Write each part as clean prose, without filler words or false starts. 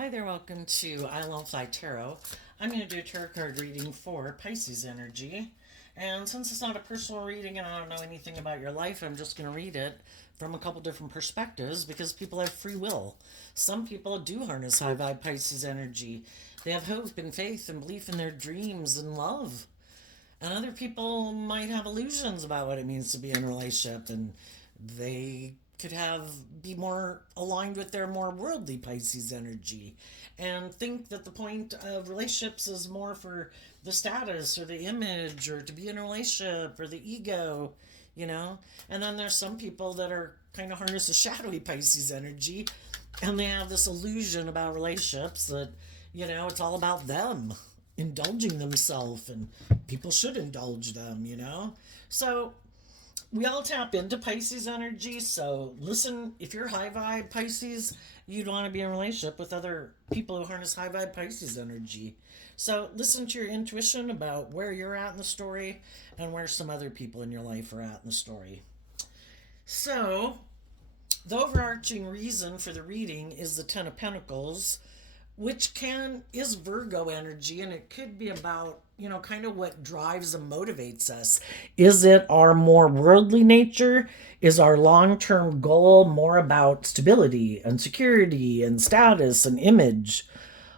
Hi there, welcome to I Love Tarot. I'm going to do a tarot card reading for Pisces energy. And since it's not a personal reading and I don't know anything about your life, I'm just going to read it from a couple different perspectives because people have free will. Some people do harness high vibe Pisces energy. They have hope and faith and belief in their dreams and love. And other people might have illusions about what it means to be in a relationship, and they could be more aligned with their more worldly Pisces energy and think that the point of relationships is more for the status or the image or to be in a relationship or the ego. And then there's some people that are kind of harness a shadowy Pisces energy, and they have this illusion about relationships that it's all about them indulging themselves, and people should indulge them. So we all tap into Pisces energy. So listen, if you're high vibe Pisces, you'd want to be in a relationship with other people who harness high vibe Pisces energy. So listen to your intuition about where you're at in the story and where some other people in your life are at in the story. So the overarching reason for the reading is the Ten of Pentacles, which is Virgo energy, and it could be about kind of what drives and motivates us. Is it our more worldly nature? Is our long-term goal more about stability and security and status and image?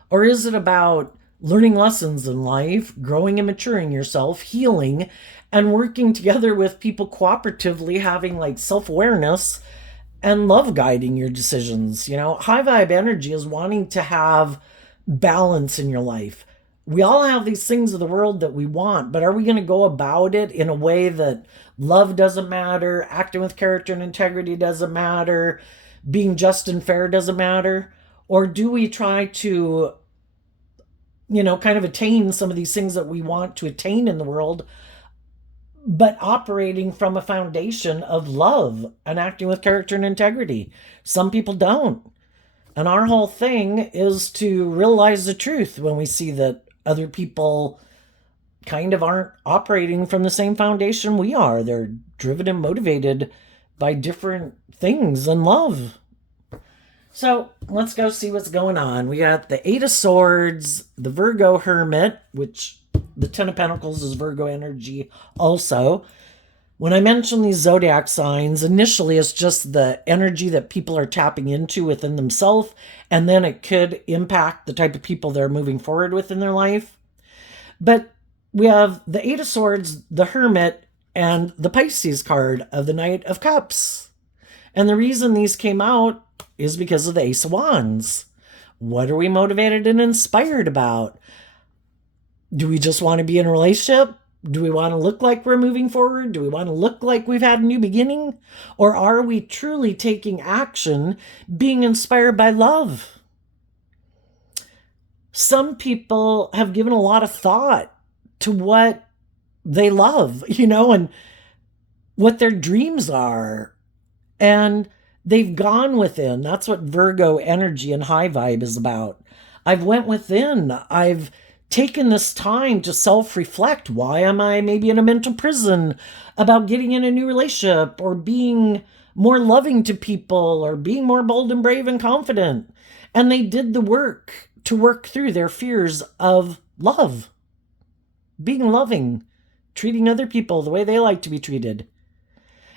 Or is it about learning lessons in life, growing and maturing yourself, healing, and working together with people cooperatively, having like self-awareness and love guiding your decisions? High vibe energy is wanting to have balance in your life. We all have these things of the world that we want, but are we going to go about it in a way that love doesn't matter, acting with character and integrity doesn't matter, being just and fair doesn't matter? Or do we try to, kind of attain some of these things that we want to attain in the world, but operating from a foundation of love and acting with character and integrity? Some people don't. And our whole thing is to realize the truth when we see that other people kind of aren't operating from the same foundation we are. They're driven and motivated by different things than love. So let's go see what's going on. We got the Eight of Swords, the Virgo Hermit, which the Ten of Pentacles is Virgo energy also. When I mention these zodiac signs, initially it's just the energy that people are tapping into within themselves, and then it could impact the type of people they're moving forward with in their life. But we have the Eight of Swords, the Hermit, and the Pisces card of the Knight of Cups. And the reason these came out is because of the Ace of Wands. What are we motivated and inspired about? Do we just want to be in a relationship? Do we want to look like we're moving forward? Do we want to look like we've had a new beginning? Or are we truly taking action, being inspired by love? Some people have given a lot of thought to what they love, and what their dreams are. And they've gone within. That's what Virgo energy and high vibe is about. I've went within. I've taken this time to self-reflect. Why am I maybe in a mental prison about getting in a new relationship or being more loving to people or being more bold and brave and confident? And they did the work to work through their fears of love, being loving, treating other people the way they like to be treated.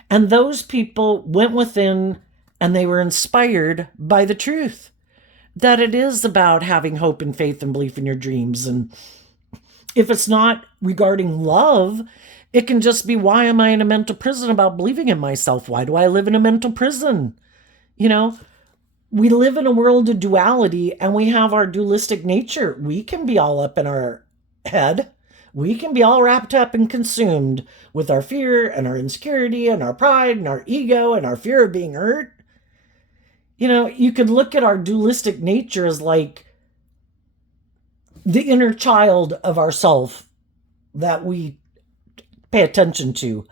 And those people went within and they were inspired by the truth that it is about having hope and faith and belief in your dreams. And if it's not regarding love, it can just be, why am I in a mental prison about believing in myself? Why do I live in a mental prison? We live in a world of duality, and we have our dualistic nature. We can be all up in our head. We can be all wrapped up and consumed with our fear and our insecurity and our pride and our ego and our fear of being hurt. You could look at our dualistic nature as like the inner child of ourself that we pay attention to.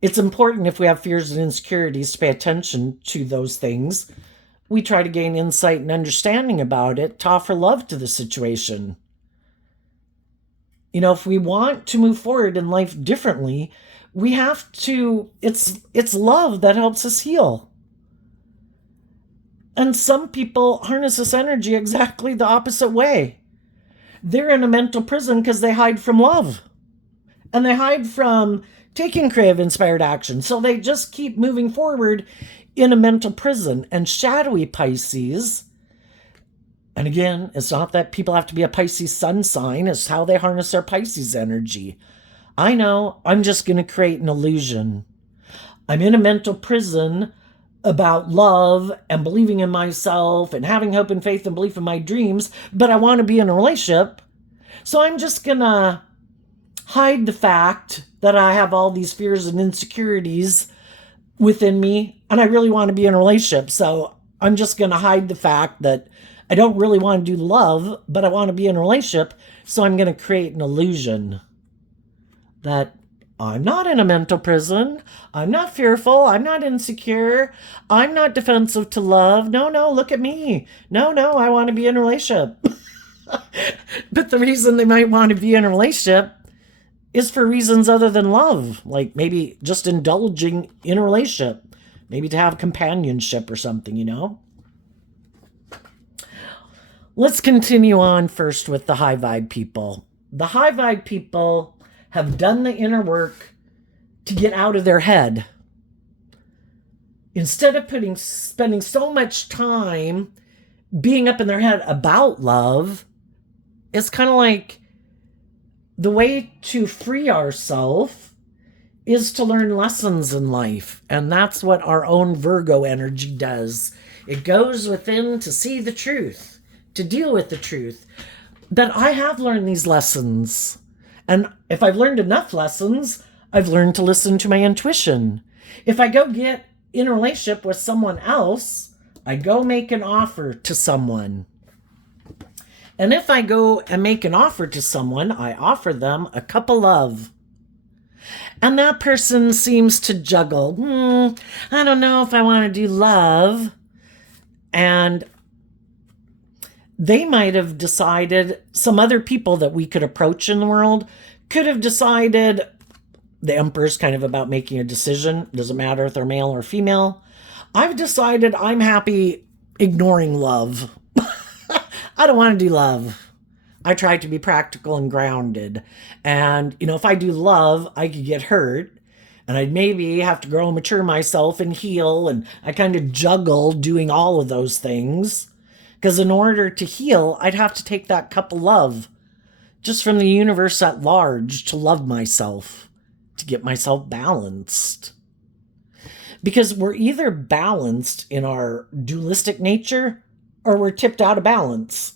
It's important, if we have fears and insecurities, to pay attention to those things. We try to gain insight and understanding about it to offer love to the situation. If we want to move forward in life differently, we have to, it's love that helps us heal. And some people harness this energy exactly the opposite way. They're in a mental prison because they hide from love. And they hide from taking creative inspired action. So they just keep moving forward in a mental prison. And shadowy Pisces, and again, it's not that people have to be a Pisces sun sign, it's how they harness their Pisces energy. I know, I'm just going to create an illusion. I'm in a mental prison about love and believing in myself and having hope and faith and belief in my dreams, but I want to be in a relationship. So I'm just going to hide the fact that I have all these fears and insecurities within me and I really want to be in a relationship. So I'm just going to hide the fact that I don't really want to do love, but I want to be in a relationship. So I'm going to create an illusion that I'm not in a mental prison. I'm not fearful. I'm not insecure. I'm not defensive to love. No, look at me. No, I want to be in a relationship. But the reason they might want to be in a relationship is for reasons other than love. Like maybe just indulging in a relationship. Maybe to have companionship or something, you know? Let's continue on first with the high vibe people. The high vibe people have done the inner work to get out of their head. Instead of spending so much time being up in their head about love, it's kind of like the way to free ourselves is to learn lessons in life. And that's what our own Virgo energy does. It goes within to see the truth, to deal with the truth. That I have learned these lessons. And if I've learned enough lessons, I've learned to listen to my intuition. If I go get in a relationship with someone else, I go make an offer to someone. And if I go and make an offer to someone, I offer them a cup of love. And that person seems to juggle. I don't know if I want to do love. And they might have decided, some other people that we could approach in the world could have decided, the Emperor's kind of about making a decision. Doesn't matter if they're male or female. I've decided I'm happy ignoring love. I don't want to do love. I try to be practical and grounded. And, if I do love, I could get hurt. And I'd maybe have to grow and mature myself and heal. And I kind of juggle doing all of those things. Because in order to heal, I'd have to take that cup of love just from the universe at large to love myself, to get myself balanced. Because we're either balanced in our dualistic nature or we're tipped out of balance.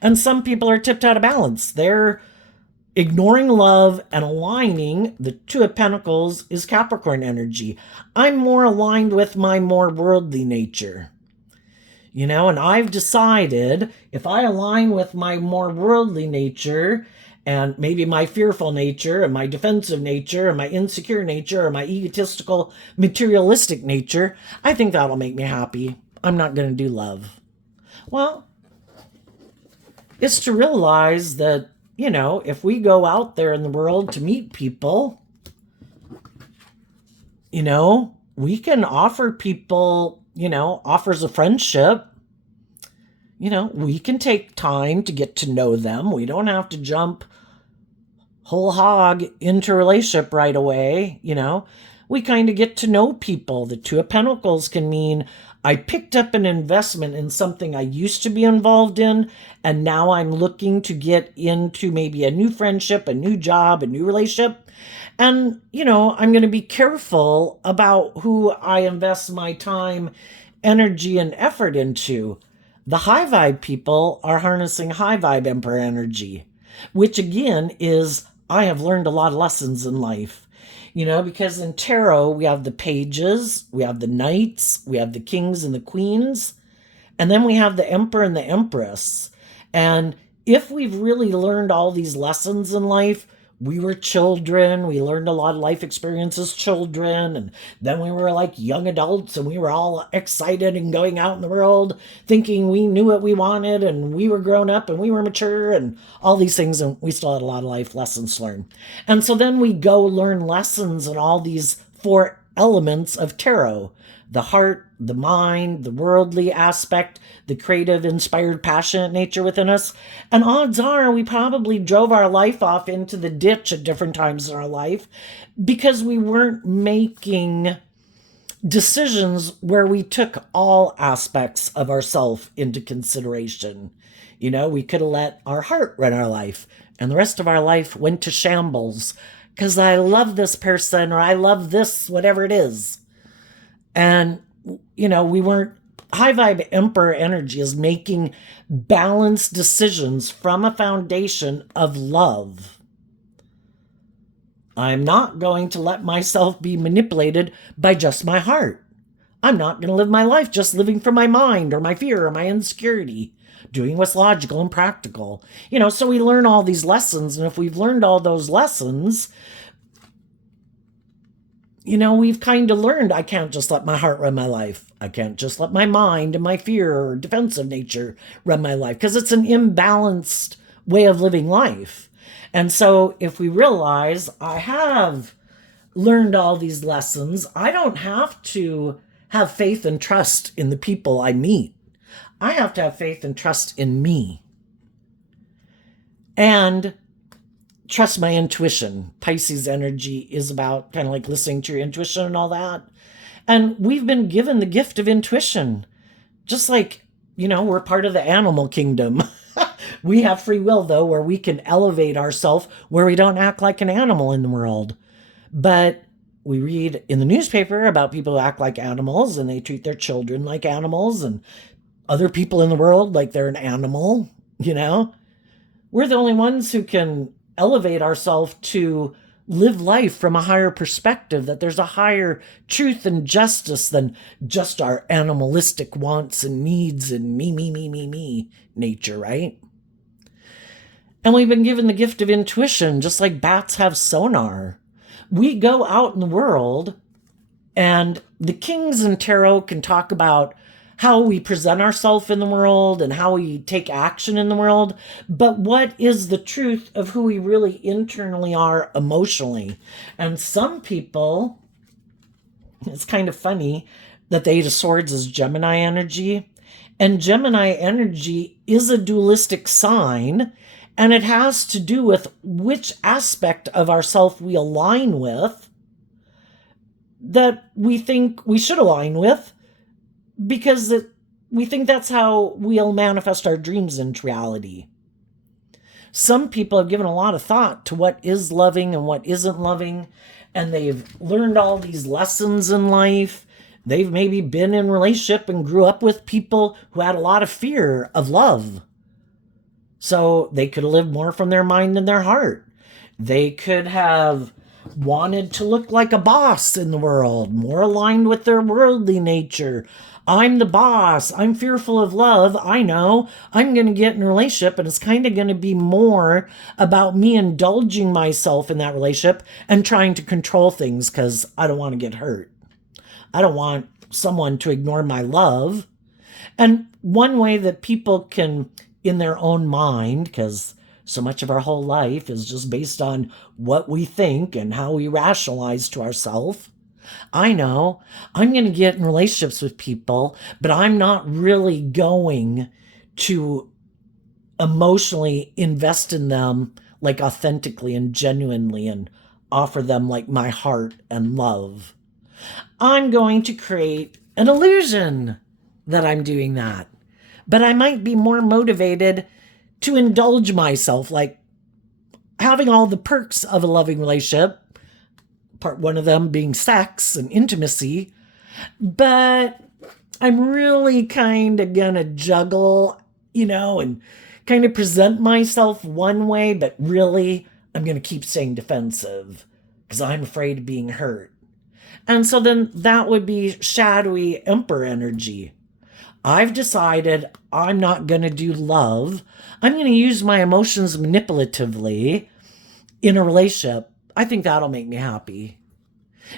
And some people are tipped out of balance. They're ignoring love and aligning. The Two of Pentacles is Capricorn energy. I'm more aligned with my more worldly nature. And I've decided if I align with my more worldly nature and maybe my fearful nature and my defensive nature and my insecure nature or my egotistical materialistic nature, I think that'll make me happy. I'm not going to do love. Well, it's to realize that, if we go out there in the world to meet people, we can offer people, offers of friendship. We can take time to get to know them. We don't have to jump whole hog into a relationship right away. We kind of get to know people. The Two of Pentacles can mean I picked up an investment in something I used to be involved in, and now I'm looking to get into maybe a new friendship, a new job, a new relationship. And, I'm going to be careful about who I invest my time, energy, and effort into. The high vibe people are harnessing high vibe Emperor energy, which again is, I have learned a lot of lessons in life. Because in tarot, we have the pages, we have the knights, we have the kings and the queens, and then we have the emperor and the empress. And if we've really learned all these lessons in life, we were children, we learned a lot of life experience as children, and then we were like young adults and we were all excited and going out in the world thinking we knew what we wanted and we were grown up and we were mature and all these things, and we still had a lot of life lessons to learn. And so then we go learn lessons in all these four elements of tarot: the heart, the mind, the worldly aspect, the creative, inspired, passionate nature within us. And odds are we probably drove our life off into the ditch at different times in our life because we weren't making decisions where we took all aspects of ourself into consideration. We could have let our heart run our life, and the rest of our life went to shambles because I love this person, or I love this, whatever it is. And, we weren't. High vibe emperor energy is making balanced decisions from a foundation of love. I'm not going to let myself be manipulated by just my heart. I'm not going to live my life just living from my mind or my fear or my insecurity, doing what's logical and practical. So we learn all these lessons, and if we've learned all those lessons, we've kind of learned I can't just let my heart run my life. I can't just let my mind and my fear or defensive nature run my life, because it's an imbalanced way of living life. And so if we realize I have learned all these lessons, I don't have to have faith and trust in the people I meet. I have to have faith and trust in me. And trust my intuition. Pisces energy is about kind of like listening to your intuition and all that. And we've been given the gift of intuition. Just like, we're part of the animal kingdom. We have free will, though, where we can elevate ourselves, where we don't act like an animal in the world. But we read in the newspaper about people who act like animals, and they treat their children like animals, and other people in the world like they're an animal, We're the only ones who can elevate ourselves to live life from a higher perspective, that there's a higher truth and justice than just our animalistic wants and needs and me nature, right? And we've been given the gift of intuition, just like bats have sonar. We go out in the world, and the kings in tarot can talk about how we present ourselves in the world and how we take action in the world. But what is the truth of who we really internally are emotionally? And some people, it's kind of funny that the Eight of Swords is Gemini energy. And Gemini energy is a dualistic sign. And it has to do with which aspect of ourself we align with, that we think we should align with, because we think that's how we'll manifest our dreams into reality. Some people have given a lot of thought to what is loving and what isn't loving, and they've learned all these lessons in life. They've maybe been in a relationship and grew up with people who had a lot of fear of love. So they could have lived more from their mind than their heart. They could have wanted to look like a boss in the world, more aligned with their worldly nature. I'm the boss. I'm fearful of love. I know. I'm going to get in a relationship, and it's kind of going to be more about me indulging myself in that relationship and trying to control things because I don't want to get hurt. I don't want someone to ignore my love. And one way that people can, in their own mind, because so much of our whole life is just based on what we think and how we rationalize to ourselves. I know I'm going to get in relationships with people, but I'm not really going to emotionally invest in them like authentically and genuinely and offer them like my heart and love. I'm going to create an illusion that I'm doing that. But I might be more motivated to indulge myself, like having all the perks of a loving relationship, part one of them being sex and intimacy, but I'm really kind of gonna juggle, and kind of present myself one way, but really I'm gonna keep staying defensive because I'm afraid of being hurt. And so then that would be shadowy emperor energy. I've decided I'm not going to do love. I'm going to use my emotions manipulatively in a relationship. I think that'll make me happy.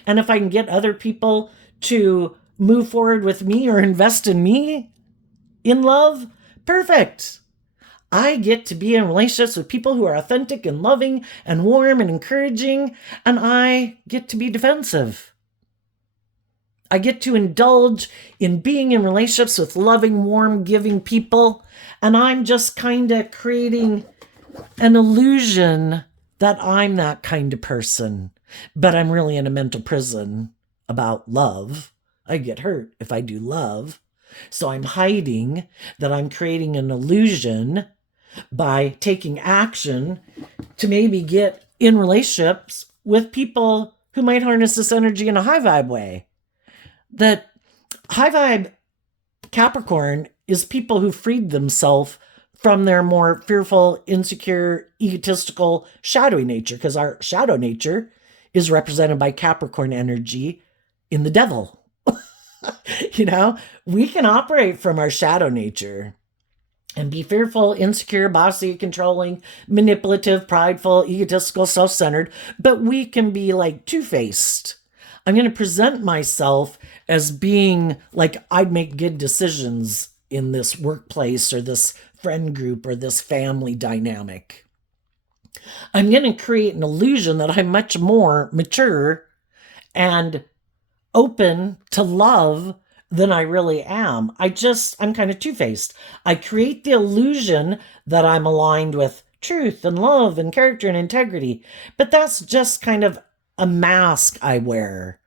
And if I can get other people to move forward with me or invest in me in love, perfect. I get to be in relationships with people who are authentic and loving and warm and encouraging, and I get to be defensive. I get to indulge in being in relationships with loving, warm, giving people. And I'm just kind of creating an illusion that I'm that kind of person. But I'm really in a mental prison about love. I get hurt if I do love. So I'm hiding that I'm creating an illusion by taking action to maybe get in relationships with people who might harness this energy in a high vibe way. That high vibe Capricorn is people who freed themselves from their more fearful, insecure, egotistical, shadowy nature, because our shadow nature is represented by Capricorn energy in the devil. We can operate from our shadow nature and be fearful, insecure, bossy, controlling, manipulative, prideful, egotistical, self-centered, but we can be like two-faced. I'm going to present myself as being like I'd make good decisions in this workplace or this friend group or this family dynamic. I'm going to create an illusion that I'm much more mature and open to love than I really am. I'm kind of two-faced. I create the illusion that I'm aligned with truth and love and character and integrity, but that's just kind of a mask I wear.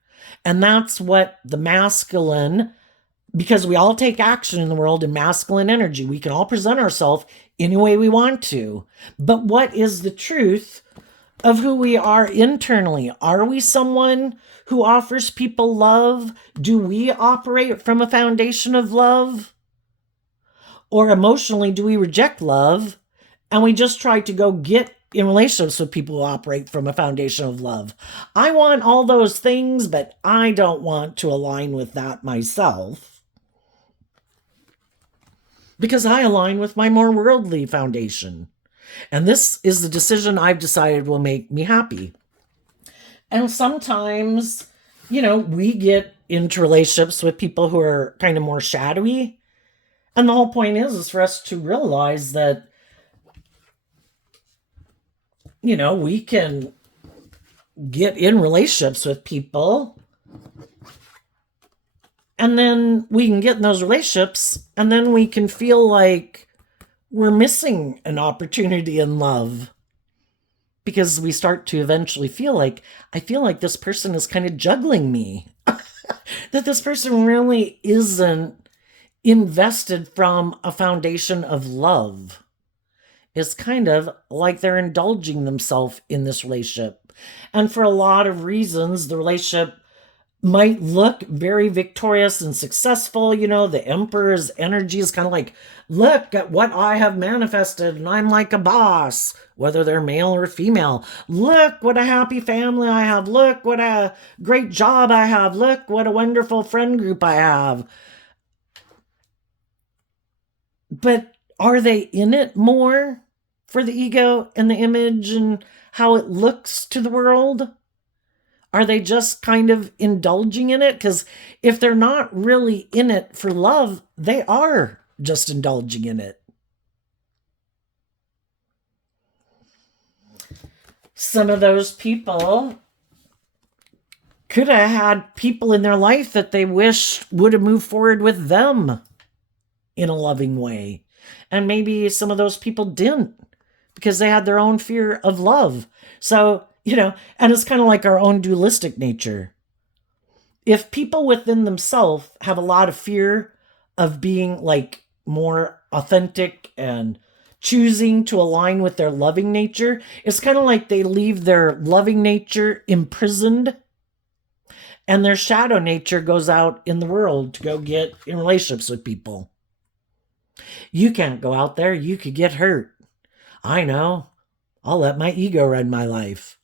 And that's what the masculine, because we all take action in the world in masculine energy. We can all present ourselves any way we want to. But what is the truth of who we are internally? Are we someone who offers people love? Do we operate from a foundation of love? Or emotionally, do we reject love and we just try to go get in relationships with people who operate from a foundation of love? I want all those things, but I don't want to align with that myself because I align with my more worldly foundation. And this is the decision I've decided will make me happy. And sometimes, we get into relationships with people who are kind of more shadowy. And the whole point is for us to realize that, we can get in relationships with people and then we can get in those relationships and then we can feel like we're missing an opportunity in love. Because we start to eventually I feel like this person is kind of juggling me. That this person really isn't invested from a foundation of love. It's kind of like they're indulging themselves in this relationship. And for a lot of reasons, the relationship might look very victorious and successful. The emperor's energy is kind of like, look at what I have manifested and I'm like a boss, whether they're male or female. Look what a happy family I have. Look what a great job I have. Look what a wonderful friend group I have. But are they in it more for the ego and the image and how it looks to the world? Are they just kind of indulging in it? Because if they're not really in it for love, they are just indulging in it. Some of those people could have had people in their life that they wish would have moved forward with them in a loving way. And maybe some of those people didn't because they had their own fear of love. So, and it's kind of like our own dualistic nature. If people within themselves have a lot of fear of being like more authentic and choosing to align with their loving nature, it's kind of like they leave their loving nature imprisoned and their shadow nature goes out in the world to go get in relationships with people. You can't go out there. You could get hurt. I know. I'll let my ego run my life.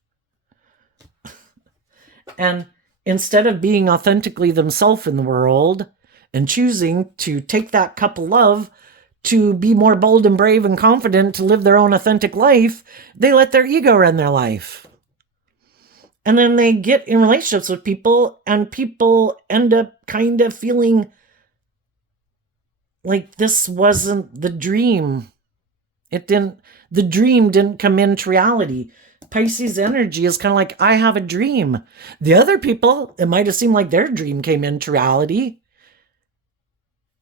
And instead of being authentically themselves in the world and choosing to take that cup of love to be more bold and brave and confident to live their own authentic life, they let their ego run their life. And then they get in relationships with people and people end up kind of feeling like this wasn't the dream. The dream didn't come into reality. Pisces energy is kind of like, I have a dream. The other people, it might have seemed like their dream came into reality.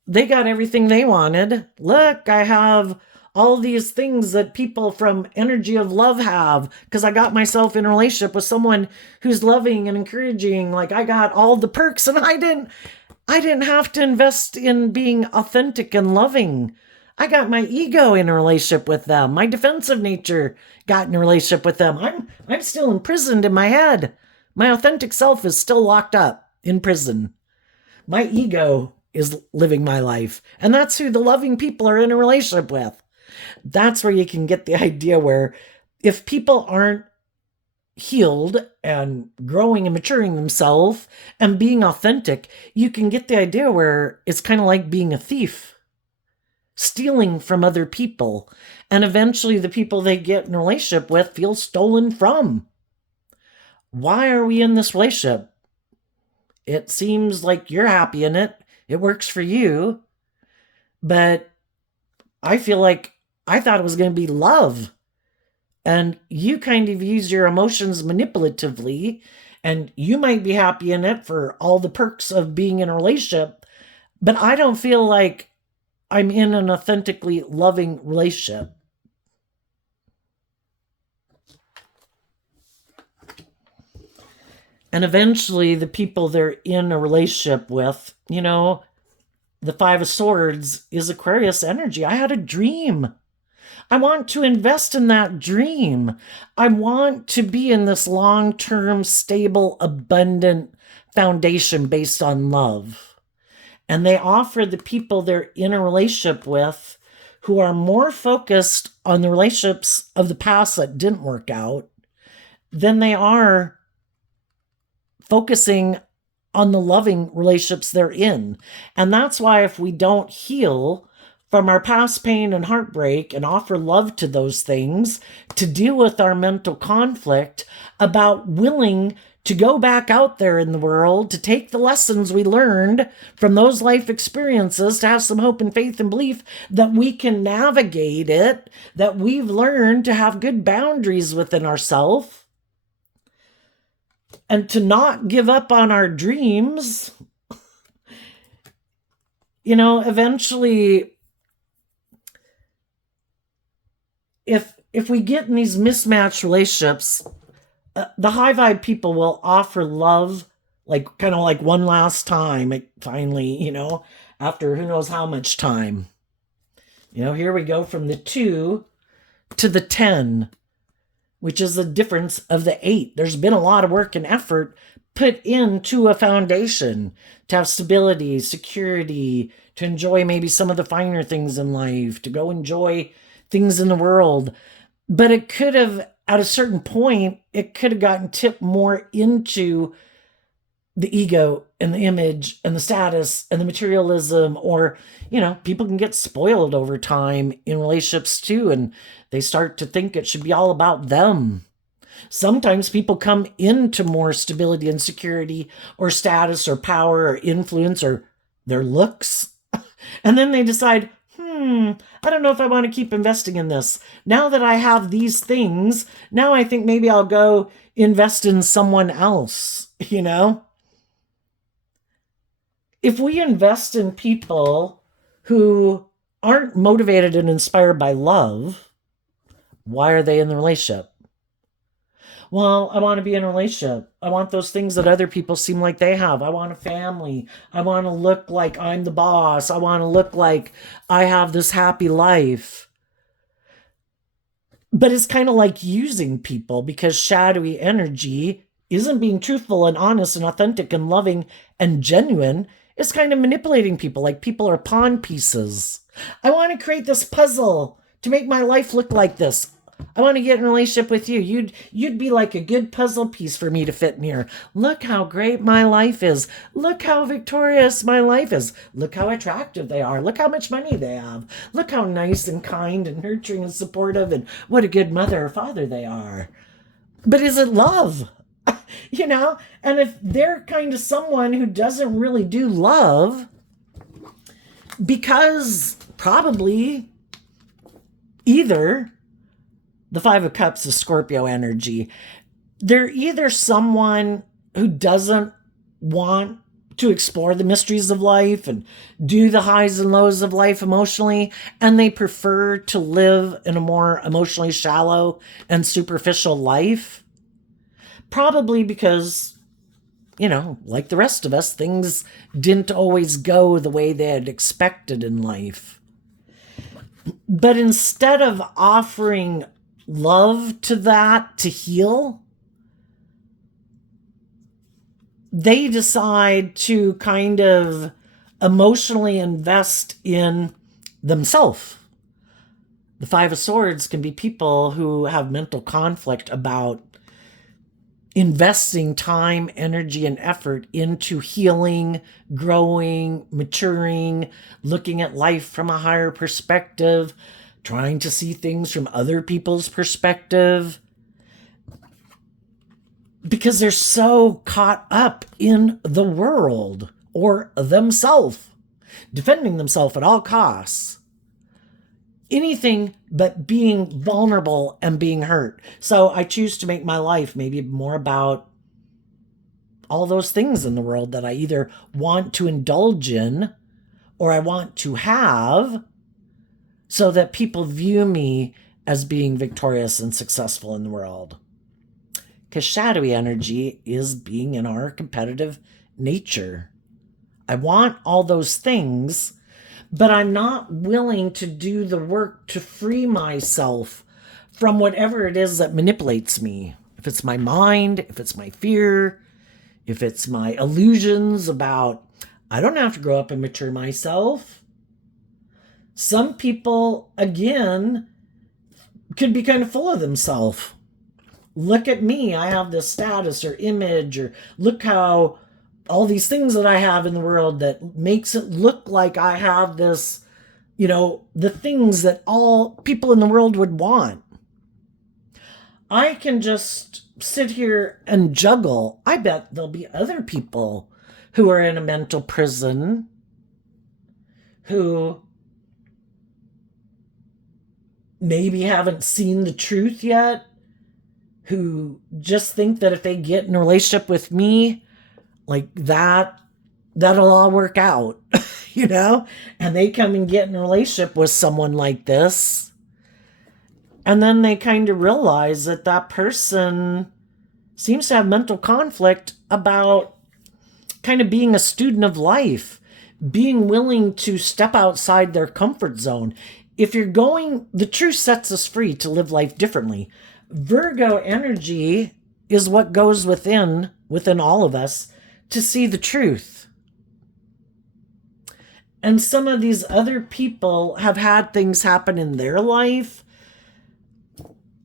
They got everything they wanted. Look, I have all these things that people from energy of love have because I got myself in a relationship with someone who's loving and encouraging. Like, I got all the perks, and I didn't have to invest in being authentic and loving. I got my ego in a relationship with them. My defensive nature got in a relationship with them. I'm still imprisoned in my head. My authentic self is still locked up in prison. My ego is living my life. And that's who the loving people are in a relationship with. That's where you can get the idea where if people aren't healed and growing and maturing themselves and being authentic, you can get the idea where it's kind of like being a thief, stealing from other people. And eventually the people they get in a relationship with feel stolen from. Why are we in this relationship? It seems like you're happy in it. It works for you. But I feel like I thought it was going to be love. And you kind of use your emotions manipulatively. And you might be happy in it for all the perks of being in a relationship. But I don't feel like I'm in an authentically loving relationship. And eventually the people they're in a relationship with, the Five of Swords is Aquarius energy. I had a dream. I want to invest in that dream. I want to be in this long-term, stable, abundant foundation based on love. And they offer the people they're in a relationship with who are more focused on the relationships of the past that didn't work out than they are focusing on the loving relationships they're in. And that's why if we don't heal from our past pain and heartbreak and offer love to those things to deal with our mental conflict, about willing to go back out there in the world, to take the lessons we learned from those life experiences, to have some hope and faith and belief that we can navigate it, that we've learned to have good boundaries within ourselves, and to not give up on our dreams. Eventually, if we get in these mismatched relationships, the high vibe people will offer love, kind of like one last time, finally, after who knows how much time. Here we go from the 2 to the 10, which is the difference of the 8. There's been a lot of work and effort put into a foundation to have stability, security, to enjoy maybe some of the finer things in life, to go enjoy things in the world. But it could have, at a certain point, it could have gotten tipped more into the ego and the image and the status and the materialism, or, people can get spoiled over time in relationships too, and they start to think it should be all about them. Sometimes people come into more stability and security or status or power or influence or their looks, and then they decide, I don't know if I want to keep investing in this. Now that I have these things, now I think maybe I'll go invest in someone else, If we invest in people who aren't motivated and inspired by love, why are they in the relationship? Well, I want to be in a relationship. I want those things that other people seem like they have. I want a family. I want to look like I'm the boss. I want to look like I have this happy life. But it's kind of like using people, because shadowy energy isn't being truthful and honest and authentic and loving and genuine. It's kind of manipulating people, like people are pawn pieces. I want to create this puzzle to make my life look like this. I want to get in a relationship with you. You'd be like a good puzzle piece for me to fit in here. Look how great my life is. Look how victorious my life is. Look how attractive they are. Look how much money they have. Look how nice and kind and nurturing and supportive, and what a good mother or father they are. But is it love? And if they're kind of someone who doesn't really do love, because probably either the Five of Cups is Scorpio energy. They're either someone who doesn't want to explore the mysteries of life and do the highs and lows of life emotionally, and they prefer to live in a more emotionally shallow and superficial life. Probably because, like the rest of us, things didn't always go the way they had expected in life. But instead of offering love to that to heal, they decide to kind of emotionally invest in themselves. The Five of Swords can be people who have mental conflict about investing time, energy, and effort into healing, growing, maturing, looking at life from a higher perspective, trying to see things from other people's perspective, because they're so caught up in the world or themselves, defending themselves at all costs. Anything but being vulnerable and being hurt. So I choose to make my life maybe more about all those things in the world that I either want to indulge in or I want to have, so that people view me as being victorious and successful in the world. Because shadowy energy is being in our competitive nature. I want all those things, but I'm not willing to do the work to free myself from whatever it is that manipulates me. If it's my mind, if it's my fear, if it's my illusions about, I don't have to grow up and mature myself. Some people, again, could be kind of full of themselves. Look at me, I have this status or image, or look how all these things that I have in the world that makes it look like I have this, the things that all people in the world would want. I can just sit here and juggle. I bet there'll be other people who are in a mental prison who maybe haven't seen the truth yet, who just think that if they get in a relationship with me, like that'll all work out, and they come and get in a relationship with someone like this. And then they kind of realize that that person seems to have mental conflict about kind of being a student of life, being willing to step outside their comfort zone. If you're the truth sets us free to live life differently. Virgo energy is what goes within all of us to see the truth. And some of these other people have had things happen in their life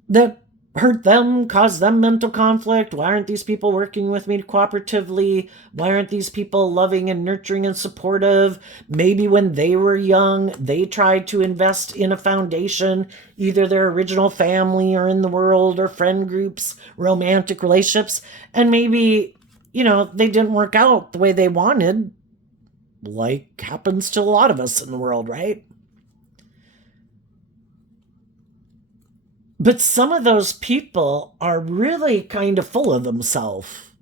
that hurt them, caused them mental conflict. Why aren't these people working with me cooperatively? Why aren't these people loving and nurturing and supportive? Maybe when they were young, they tried to invest in a foundation, either their original family or in the world or friend groups, romantic relationships. And maybe, they didn't work out the way they wanted, like happens to a lot of us in the world, right? But some of those people are really kind of full of themselves.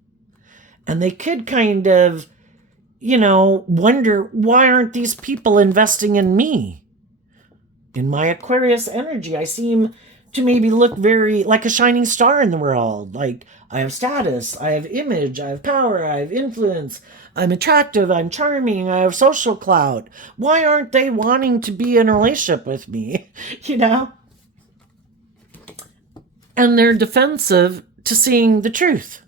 And they could kind of, wonder, why aren't these people investing in me? In my Aquarius energy, I seem to maybe look very like a shining star in the world. Like, I have status, I have image, I have power, I have influence, I'm attractive, I'm charming, I have social clout. Why aren't they wanting to be in a relationship with me? And they're defensive to seeing the truth.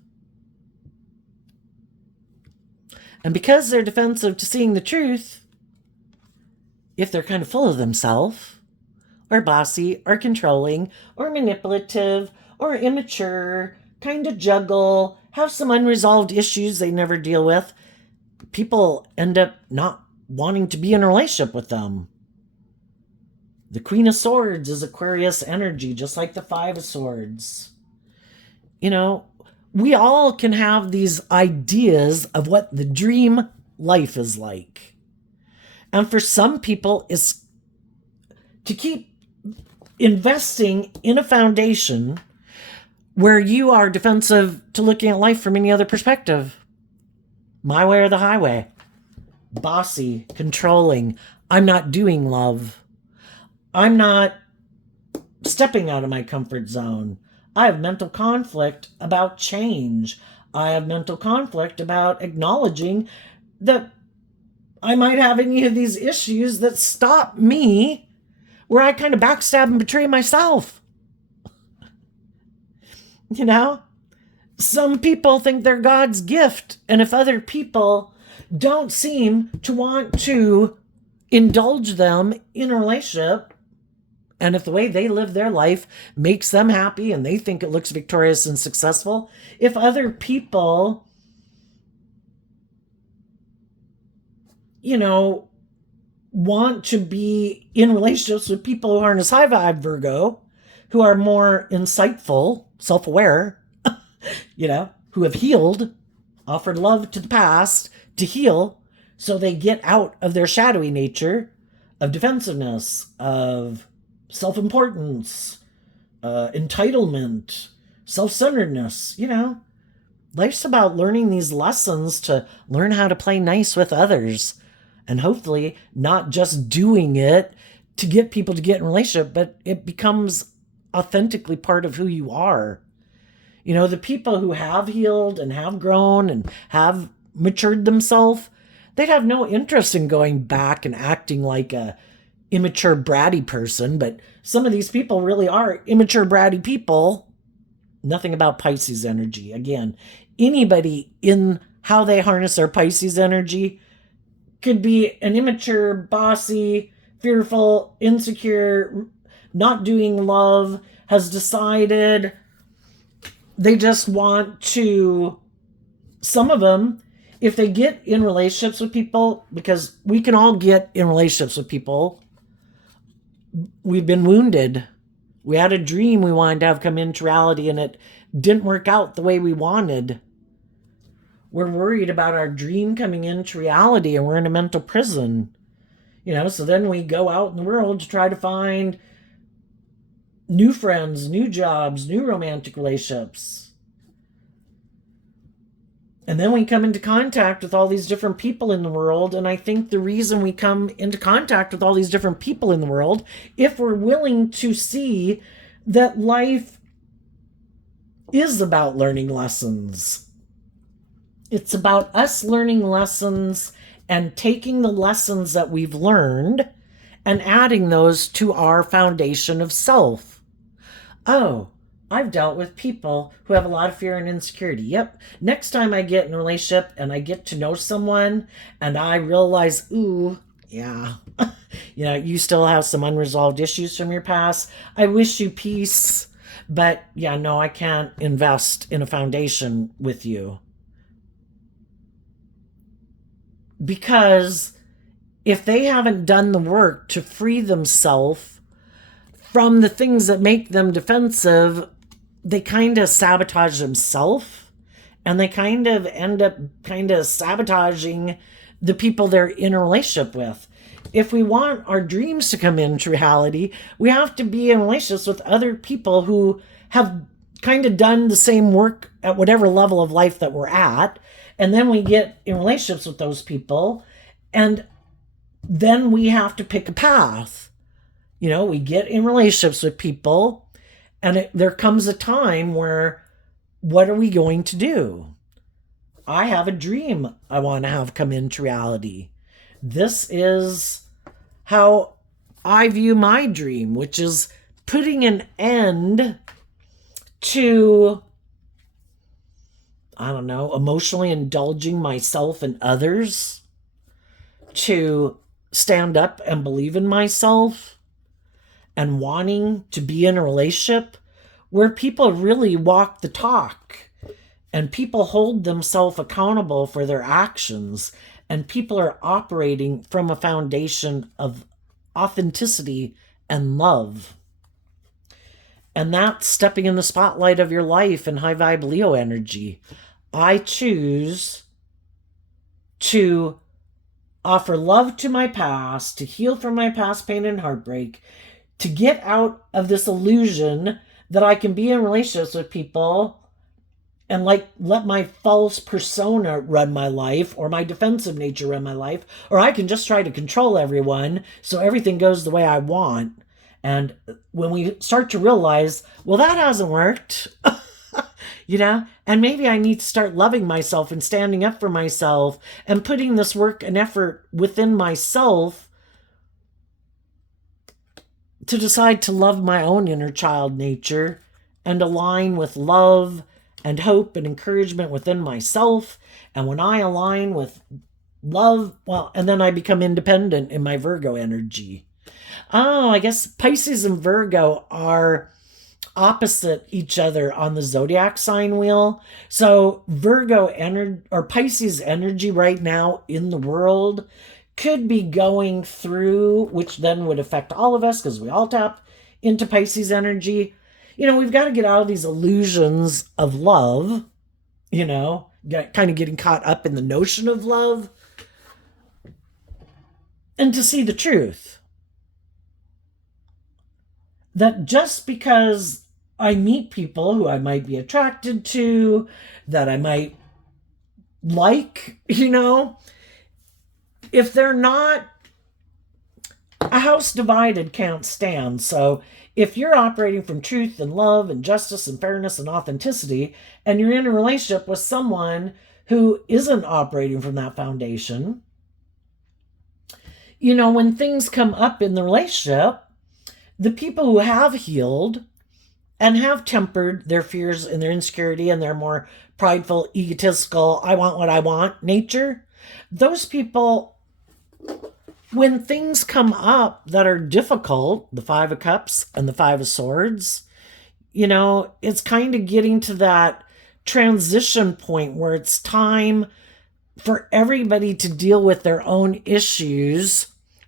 And because they're defensive to seeing the truth, if they're kind of full of themselves, or bossy, or controlling, or manipulative, or immature, kind of juggle, have some unresolved issues they never deal with, people end up not wanting to be in a relationship with them. The Queen of Swords is Aquarius energy, just like the Five of Swords. We all can have these ideas of what the dream life is like. And for some people, it's to keep investing in a foundation where you are defensive to looking at life from any other perspective. My way or the highway. Bossy, controlling. I'm not doing love. I'm not stepping out of my comfort zone. I have mental conflict about change. I have mental conflict about acknowledging that I might have any of these issues that stop me, where I kind of backstab and betray myself. You know? Some people think they're God's gift, and if other people don't seem to want to indulge them in a relationship, and if the way they live their life makes them happy and they think it looks victorious and successful, if other people, want to be in relationships with people who aren't as high vibe Virgo, who are more insightful, self-aware, who have healed, offered love to the past to heal, so they get out of their shadowy nature of defensiveness, of self-importance, entitlement, self-centeredness. Life's about learning these lessons to learn how to play nice with others, and hopefully not just doing it to get people to get in a relationship, but it becomes authentically part of who you are. The people who have healed and have grown and have matured themselves, they'd have no interest in going back and acting like a immature, bratty person. But some of these people really are immature, bratty people. Nothing about Pisces energy. Again, anybody in how they harness their Pisces energy could be an immature, bossy, fearful, insecure, not doing love, has decided they just want to, some of them, if they get in relationships with people, because we can all get in relationships with people, we've been wounded. We had a dream we wanted to have come into reality and it didn't work out the way we wanted. We're worried about our dream coming into reality and we're in a mental prison. So then we go out in the world to try to find new friends, new jobs, new romantic relationships. And then we come into contact with all these different people in the world. And I think the reason we come into contact with all these different people in the world, if we're willing to see that life is about learning lessons. It's about us learning lessons and taking the lessons that we've learned and adding those to our foundation of self. Oh, I've dealt with people who have a lot of fear and insecurity. Yep. Next time I get in a relationship and I get to know someone and I realize, ooh, yeah, you still have some unresolved issues from your past. I wish you peace, but yeah, no, I can't invest in a foundation with you. Because if they haven't done the work to free themselves from the things that make them defensive, they kind of sabotage themselves and they kind of end up sabotaging the people they're in a relationship with. If we want our dreams to come into reality, we have to be in relationships with other people who have kind of done the same work at whatever level of life that we're at. And then we get in relationships with those people and then we have to pick a path. We get in relationships with people and there comes a time where, what are we going to do? I have a dream I want to have come into reality. This is how I view my dream, which is putting an end to, emotionally indulging myself and others, to stand up and believe in myself, and wanting to be in a relationship where people really walk the talk and people hold themselves accountable for their actions and people are operating from a foundation of authenticity and love. And that's stepping in the spotlight of your life in high vibe Leo energy. I choose to offer love to my past, to heal from my past pain and heartbreak, to get out of this illusion that I can be in relationships with people and like let my false persona run my life or my defensive nature run my life, or I can just try to control everyone so everything goes the way I want. And when we start to realize, well, that hasn't worked, and maybe I need to start loving myself and standing up for myself and putting this work and effort within myself to decide to love my own inner child nature and align with love and hope and encouragement within myself. And when I align with love, well, and then I become independent in my Virgo energy. Oh, I guess Pisces and Virgo are opposite each other on the zodiac sign wheel. So Virgo energy or Pisces energy right now in the world could be going through, which then would affect all of us because we all tap into Pisces energy. We've got to get out of these illusions of love, kind of getting caught up in the notion of love, and to see the truth. That just because I meet people who I might be attracted to, that I might like, if they're not, a house divided can't stand. So if you're operating from truth and love and justice and fairness and authenticity, and you're in a relationship with someone who isn't operating from that foundation, when things come up in the relationship, the people who have healed and have tempered their fears and their insecurity and their more prideful, egotistical, I want what I want nature, those people, when things come up that are difficult, the Five of Cups and the Five of Swords, it's kind of getting to that transition point where it's time for everybody to deal with their own issues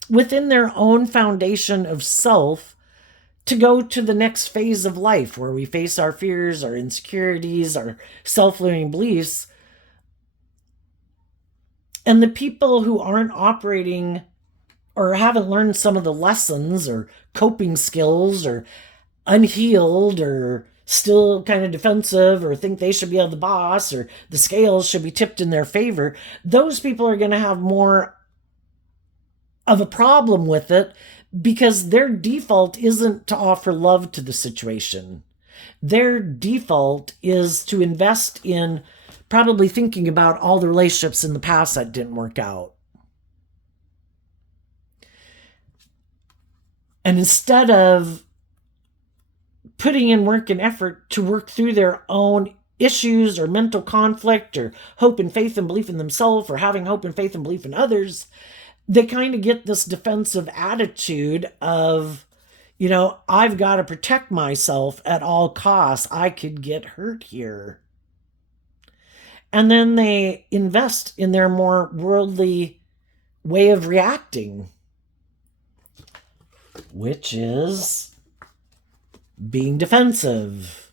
within their own foundation of self, to go to the next phase of life where we face our fears, our insecurities, our self-limiting beliefs. And the people who aren't operating or haven't learned some of the lessons or coping skills or unhealed or still kind of defensive or think they should be the boss or the scales should be tipped in their favor, those people are going to have more of a problem with it because their default isn't to offer love to the situation. Their default is to invest in probably thinking about all the relationships in the past that didn't work out. And instead of putting in work and effort to work through their own issues or mental conflict or hope and faith and belief in themselves or having hope and faith and belief in others, they kind of get this defensive attitude of, I've got to protect myself at all costs. I could get hurt here. And then they invest in their more worldly way of reacting, which is being defensive,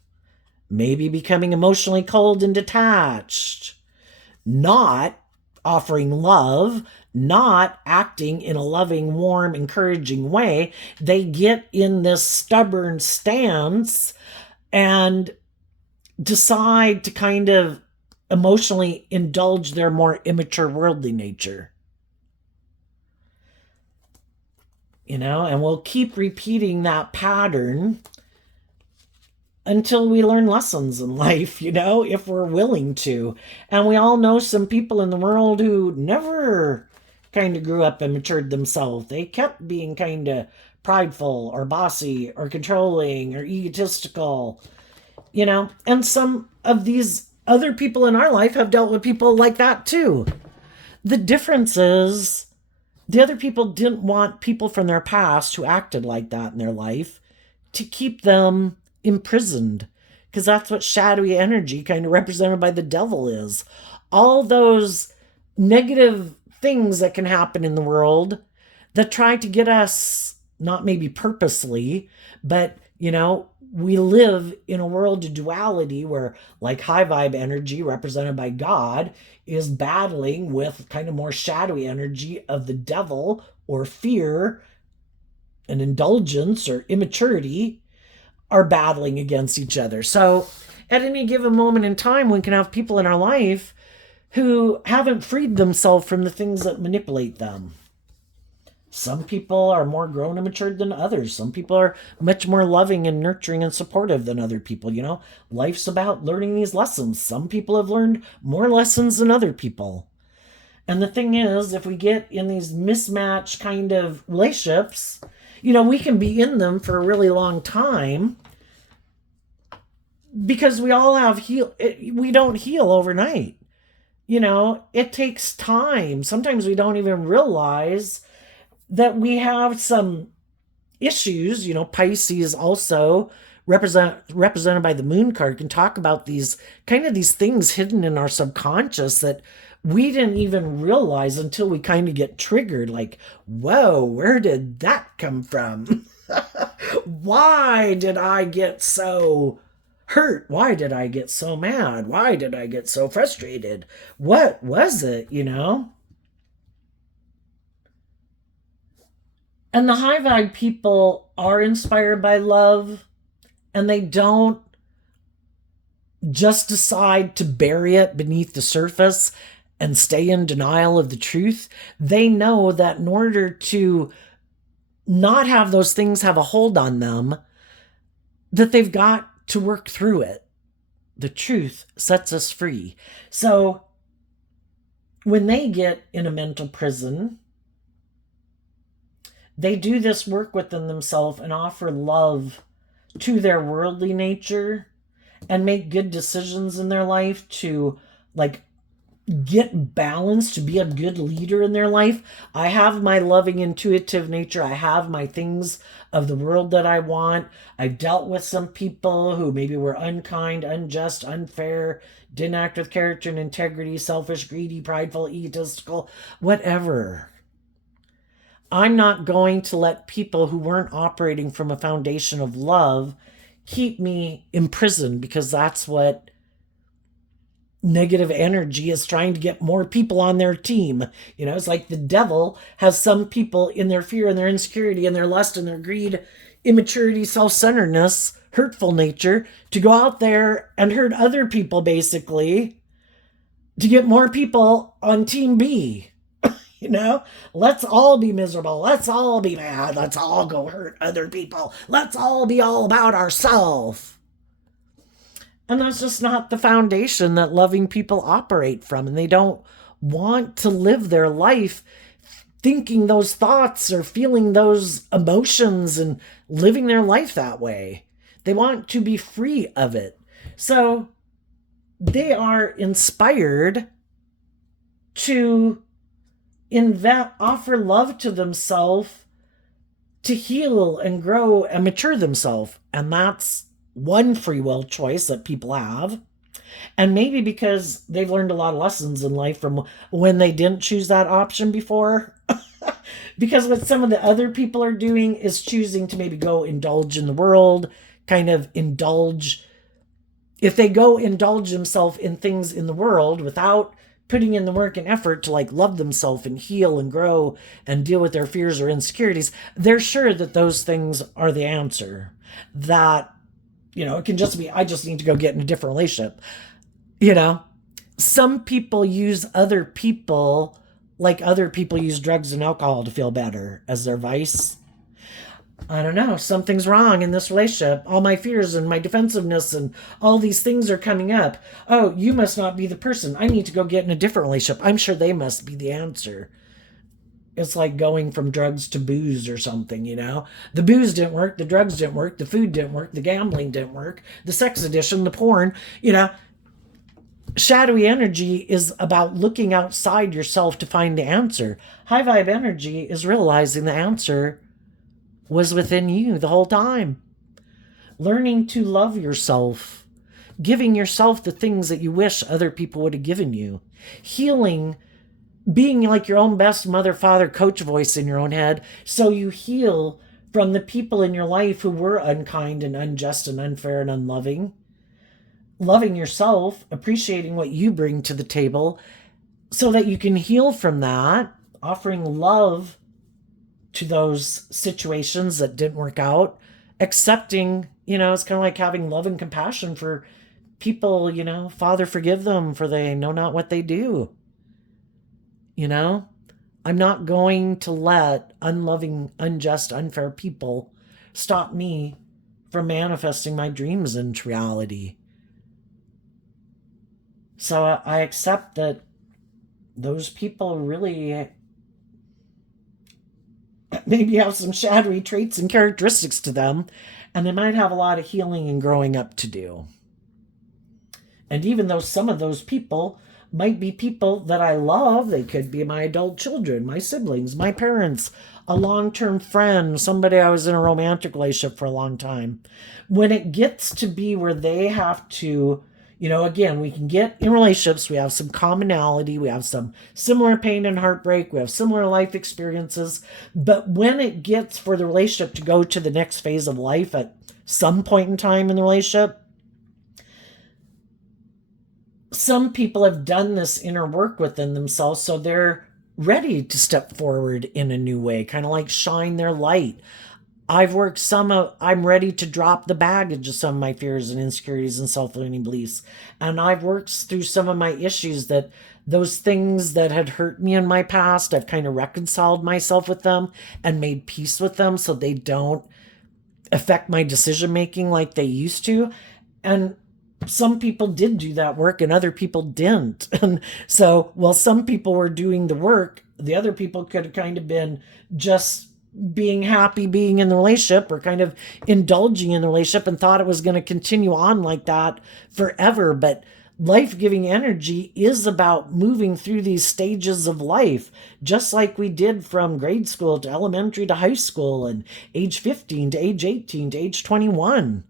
maybe becoming emotionally cold and detached, not offering love, not acting in a loving, warm, encouraging way. They get in this stubborn stance and decide to kind of emotionally indulge their more immature worldly nature. And we'll keep repeating that pattern until we learn lessons in life, if we're willing to. And we all know some people in the world who never kind of grew up and matured themselves. They kept being kind of prideful or bossy or controlling or egotistical, and some of these other people in our life have dealt with people like that too. The difference is the other people didn't want people from their past who acted like that in their life to keep them imprisoned, because that's what shadowy energy kind of represented by the devil is. All those negative things that can happen in the world that try to get us, not maybe purposely, but we live in a world of duality where, like, high vibe energy represented by God is battling with kind of more shadowy energy of the devil or fear and indulgence or immaturity are battling against each other. So at any given moment in time, we can have people in our life who haven't freed themselves from the things that manipulate them. Some people are more grown and matured than others. Some people are much more loving and nurturing and supportive than other people. You know, life's about learning these lessons. Some people have learned more lessons than other people. And the thing is, if we get in these mismatched kind of relationships, you know, we can be in them for a really long time because we all have we don't heal overnight. You know, it takes time. Sometimes we don't even realize that we have some issues. You know, Pisces also represented by the moon card can talk about these these things hidden in our subconscious that we didn't even realize until we kind of get triggered, like, whoa, where did that come from? Why did I get so hurt? Why did I get so mad? Why did I get so frustrated? What was it, you know? And the high vibe people are inspired by love, and they don't just decide to bury it beneath the surface and stay in denial of the truth. They know that in order to not have those things have a hold on them, that they've got to work through it. The truth sets us free. So when they get in a mental prison, they do this work within themselves and offer love to their worldly nature and make good decisions in their life to, like, get balanced, to be a good leader in their life. I have my loving, intuitive nature. I have my things of the world that I want. I've dealt with some people who maybe were unkind, unjust, unfair, didn't act with character and integrity, selfish, greedy, prideful, egotistical, whatever. I'm not going to let people who weren't operating from a foundation of love keep me imprisoned, because that's what negative energy is trying to get more people on their team. You know, it's like the devil has some people in their fear and their insecurity and their lust and their greed, immaturity, self-centeredness, hurtful nature to go out there and hurt other people, basically, to get more people on team B. You know, let's all be miserable. Let's all be mad. Let's all go hurt other people. Let's all be all about ourselves. And that's just not the foundation that loving people operate from. And they don't want to live their life thinking those thoughts or feeling those emotions and living their life that way. They want to be free of it. So they are inspired to offer love to themselves, to heal and grow and mature themselves. And that's one free will choice that people have. And maybe because they've learned a lot of lessons in life from when they didn't choose that option before. Because what some of the other people are doing is choosing to maybe go indulge in the world, kind of indulge. If they go indulge themselves in things in the world without putting in the work and effort to, like, love themselves and heal and grow and deal with their fears or insecurities, they're sure that those things are the answer. That, you know, it can just be, I just need to go get in a different relationship. You know, some people use other people like other people use drugs and alcohol to feel better as their vice. I don't know, something's wrong in this relationship. All my fears and my defensiveness and all these things are coming up. Oh, you must not be the person. I need to go get in a different relationship. I'm sure they must be the answer. It's like going from drugs to booze or something, you know? The booze didn't work, the drugs didn't work, the food didn't work, the gambling didn't work, the sex addiction, the porn, you know? Shadowy energy is about looking outside yourself to find the answer. High vibe energy is realizing the answer was within you the whole time. Learning to love yourself, giving yourself the things that you wish other people would have given you, healing, being like your own best mother, father, coach voice in your own head, so you heal from the people in your life who were unkind and unjust and unfair and unloving. Loving yourself, appreciating what you bring to the table so that you can heal from that, offering love to those situations that didn't work out, accepting, it's kind of like having love and compassion for people, Father, forgive them, for they know not what they do. You know, I'm not going to let unloving, unjust, unfair people stop me from manifesting my dreams into reality. So I accept that those people really maybe have some shadowy traits and characteristics to them, and they might have a lot of healing and growing up to do. And even though some of those people might be people that I love, they could be my adult children, my siblings, my parents, a long term friend, somebody I was in a romantic relationship for a long time. When it gets to be where they have to, again, we can get in relationships, we have some commonality, we have some similar pain and heartbreak, we have similar life experiences. But when it gets for the relationship to go to the next phase of life at some point in time in the relationship, some people have done this inner work within themselves, so they're ready to step forward in a new way, kind of like shine their light. I'm ready to drop the baggage of some of my fears and insecurities and self-limiting beliefs. And I've worked through some of my issues, that those things that had hurt me in my past, I've kind of reconciled myself with them and made peace with them so they don't affect my decision making like they used to. And some people did do that work and other people didn't. And so, while some people were doing the work, the other people could have kind of been just being happy being in the relationship, or kind of indulging in the relationship, and thought it was going to continue on like that forever. But life-giving energy is about moving through these stages of life, just like we did from grade school to elementary to high school, and age 15 to age 18 to age 21.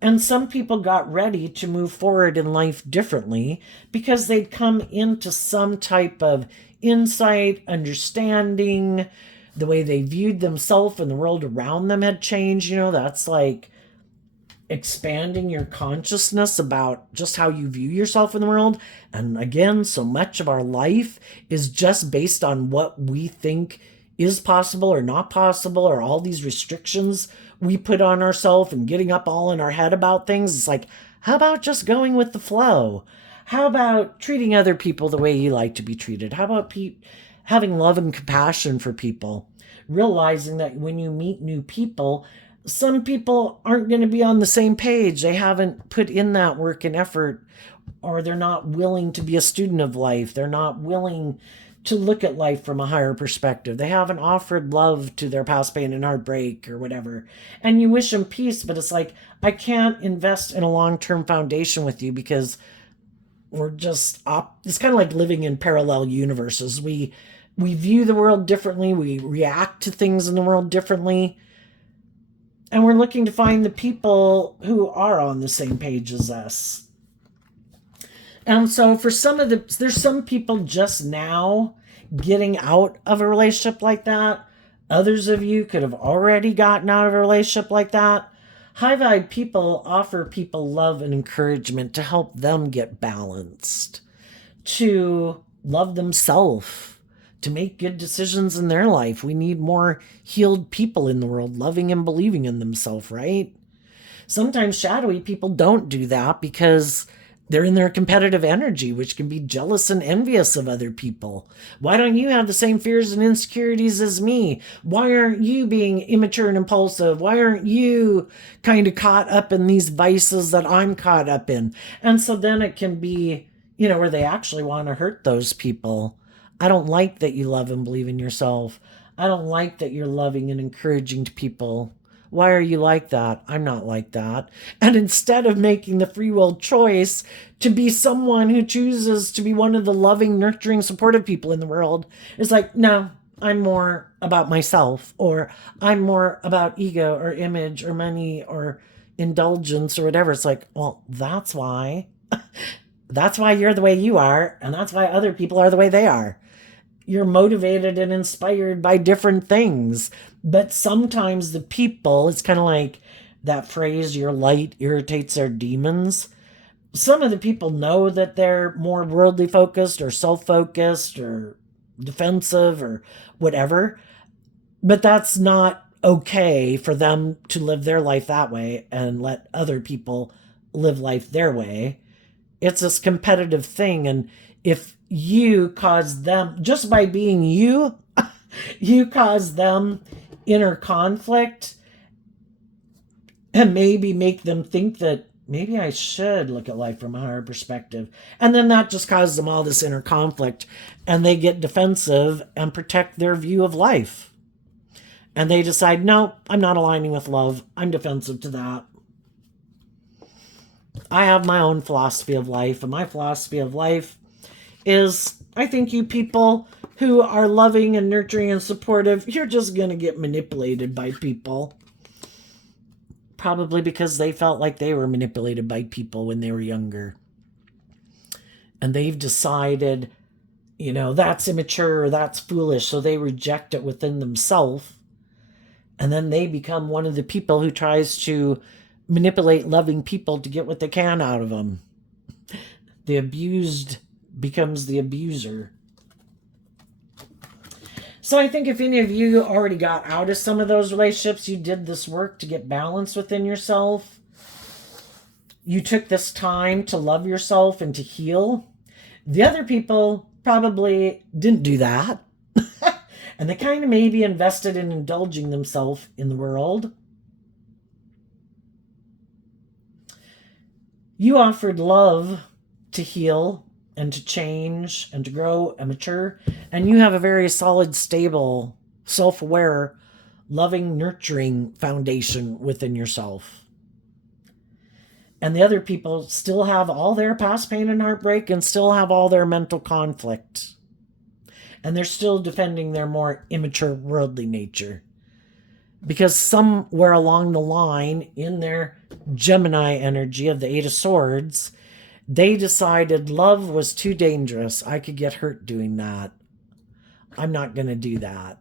And some people got ready to move forward in life differently because they'd come into some type of insight, understanding, the way they viewed themselves and the world around them had changed. That's like expanding your consciousness about just how you view yourself in the world. And again, so much of our life is just based on what we think is possible or not possible, or all these restrictions we put on ourselves and getting up all in our head about things. It's like, how about just going with the flow? How about treating other people the way you like to be treated? How about having love and compassion for people? Realizing that when you meet new people, some people aren't going to be on the same page. They haven't put in that work and effort, or they're not willing to be a student of life. They're not willing to look at life from a higher perspective. They haven't offered love to their past pain and heartbreak or whatever. And you wish them peace, but it's like, I can't invest in a long-term foundation with you because we're just it's kind of like living in parallel universes. We view the world differently. We react to things in the world differently. And we're looking to find the people who are on the same page as us. And so for there's some people just now getting out of a relationship like that. Others of you could have already gotten out of a relationship like that. High vibe people offer people love and encouragement to help them get balanced, to love themselves, to make good decisions in their life. We need more healed people in the world, loving and believing in themselves, right? Sometimes shadowy people don't do that because they're in their competitive energy, which can be jealous and envious of other people. Why don't you have the same fears and insecurities as me? Why aren't you being immature and impulsive? Why aren't you kind of caught up in these vices that I'm caught up in? And so then it can be, where they actually want to hurt those people. I don't like that you love and believe in yourself. I don't like that you're loving and encouraging to people. Why are you like that? I'm not like that. And instead of making the free will choice to be someone who chooses to be one of the loving, nurturing, supportive people in the world, it's like, no, I'm more about myself, or I'm more about ego or image or money or indulgence or whatever. It's like, well, that's why. That's why you're the way you are, and that's why other people are the way they are. You're motivated and inspired by different things. But sometimes the people, it's kind of like that phrase, your light irritates their demons. Some of the people know that they're more worldly focused or self-focused or defensive or whatever. But that's not okay for them to live their life that way and let other people live life their way. It's this competitive thing. And if you cause them, just by being you, you cause them inner conflict and maybe make them think that maybe I should look at life from a higher perspective. And then that just causes them all this inner conflict and they get defensive and protect their view of life. And they decide, no, I'm not aligning with love. I'm defensive to that. I have my own philosophy of life, and my philosophy of life is I think you people who are loving and nurturing and supportive, you're just going to get manipulated by people. Probably because they felt like they were manipulated by people when they were younger. And they've decided, that's immature or that's foolish, so they reject it within themselves. And then they become one of the people who tries to manipulate loving people to get what they can out of them. The abused becomes the abuser. So I think if any of you already got out of some of those relationships, you did this work to get balance within yourself. You took this time to love yourself and to heal. The other people probably didn't do that. And they kind of maybe invested in indulging themselves in the world. You offered love to heal and to change and to grow and mature. And you have a very solid, stable, self-aware, loving, nurturing foundation within yourself. And the other people still have all their past pain and heartbreak and still have all their mental conflict. And they're still defending their more immature worldly nature. Because somewhere along the line in their Gemini energy of the Eight of Swords, they decided love was too dangerous. I could get hurt doing that. I'm not going to do that.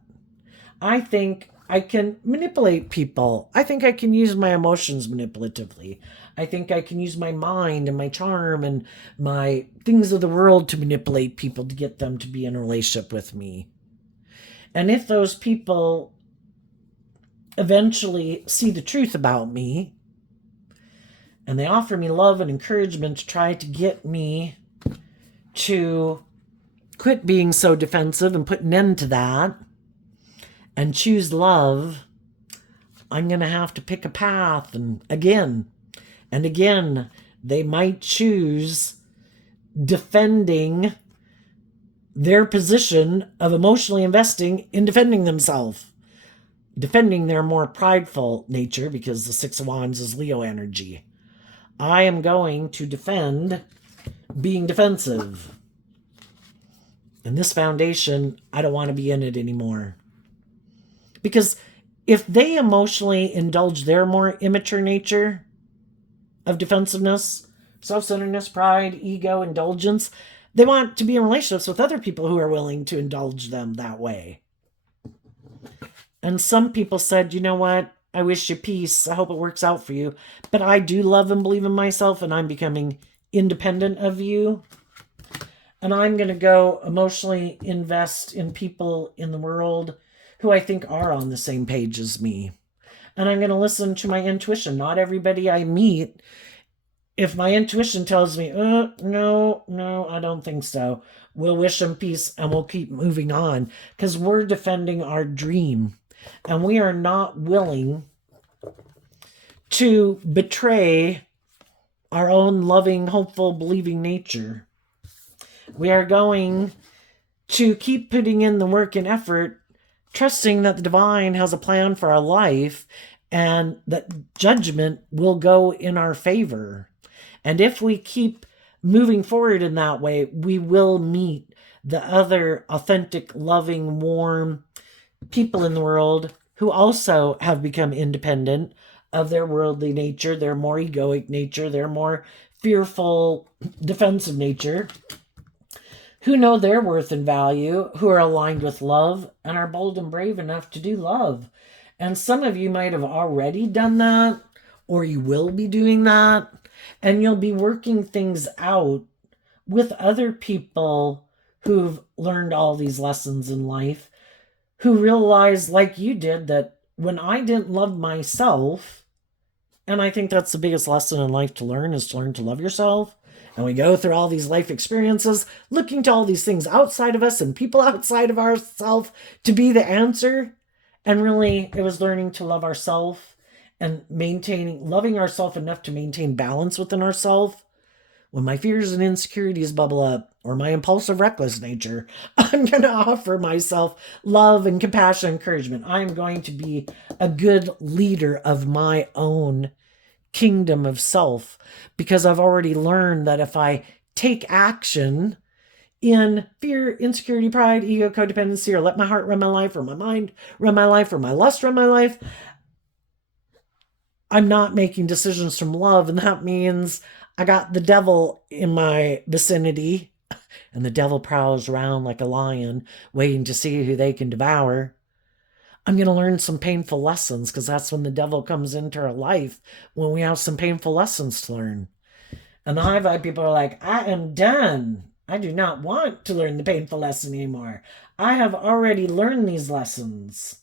I think I can manipulate people. I think I can use my emotions manipulatively. I think I can use my mind and my charm and my things of the world to manipulate people to get them to be in a relationship with me. And if those people eventually see the truth about me and they offer me love and encouragement to try to get me to quit being so defensive and put an end to that and choose love, I'm going to have to pick a path. And again, they might choose defending their position of emotionally investing in defending themselves, defending their more prideful nature, because the Six of Wands is Leo energy. I am going to defend being defensive. And this foundation, I don't want to be in it anymore. Because if they emotionally indulge their more immature nature of defensiveness, self-centeredness, pride, ego, indulgence, they want to be in relationships with other people who are willing to indulge them that way. And some people said, you know what? I wish you peace. I hope it works out for you. But I do love and believe in myself, and I'm becoming independent of you. And I'm going to go emotionally invest in people in the world who I think are on the same page as me. And I'm going to listen to my intuition. Not everybody I meet, if my intuition tells me, no, I don't think so, we'll wish them peace and we'll keep moving on, because we're defending our dream. And we are not willing to betray our own loving, hopeful, believing nature. We are going to keep putting in the work and effort, trusting that the divine has a plan for our life and that judgment will go in our favor. And if we keep moving forward in that way, we will meet the other authentic, loving, warm people in the world who also have become independent of their worldly nature, their more egoic nature, their more fearful, defensive nature, who know their worth and value, who are aligned with love, and are bold and brave enough to do love. And some of you might have already done that, or you will be doing that, and you'll be working things out with other people who've learned all these lessons in life, who realized, like you did, that when I didn't love myself, and I think that's the biggest lesson in life to learn, is to learn to love yourself. And we go through all these life experiences looking to all these things outside of us and people outside of ourselves to be the answer. And really, it was learning to love ourselves and loving ourselves enough to maintain balance within ourselves. When my fears and insecurities bubble up, or my impulsive, reckless nature, I'm going to offer myself love and compassion and encouragement. I'm going to be a good leader of my own kingdom of self, because I've already learned that if I take action in fear, insecurity, pride, ego, codependency, or let my heart run my life, or my mind run my life, or my lust run my life, I'm not making decisions from love. And that means I got the devil in my vicinity, and the devil prowls around like a lion, waiting to see who they can devour. I'm going to learn some painful lessons, because that's when the devil comes into our life, when we have some painful lessons to learn. And the high vibe people are like, I am done. I do not want to learn the painful lesson anymore. I have already learned these lessons.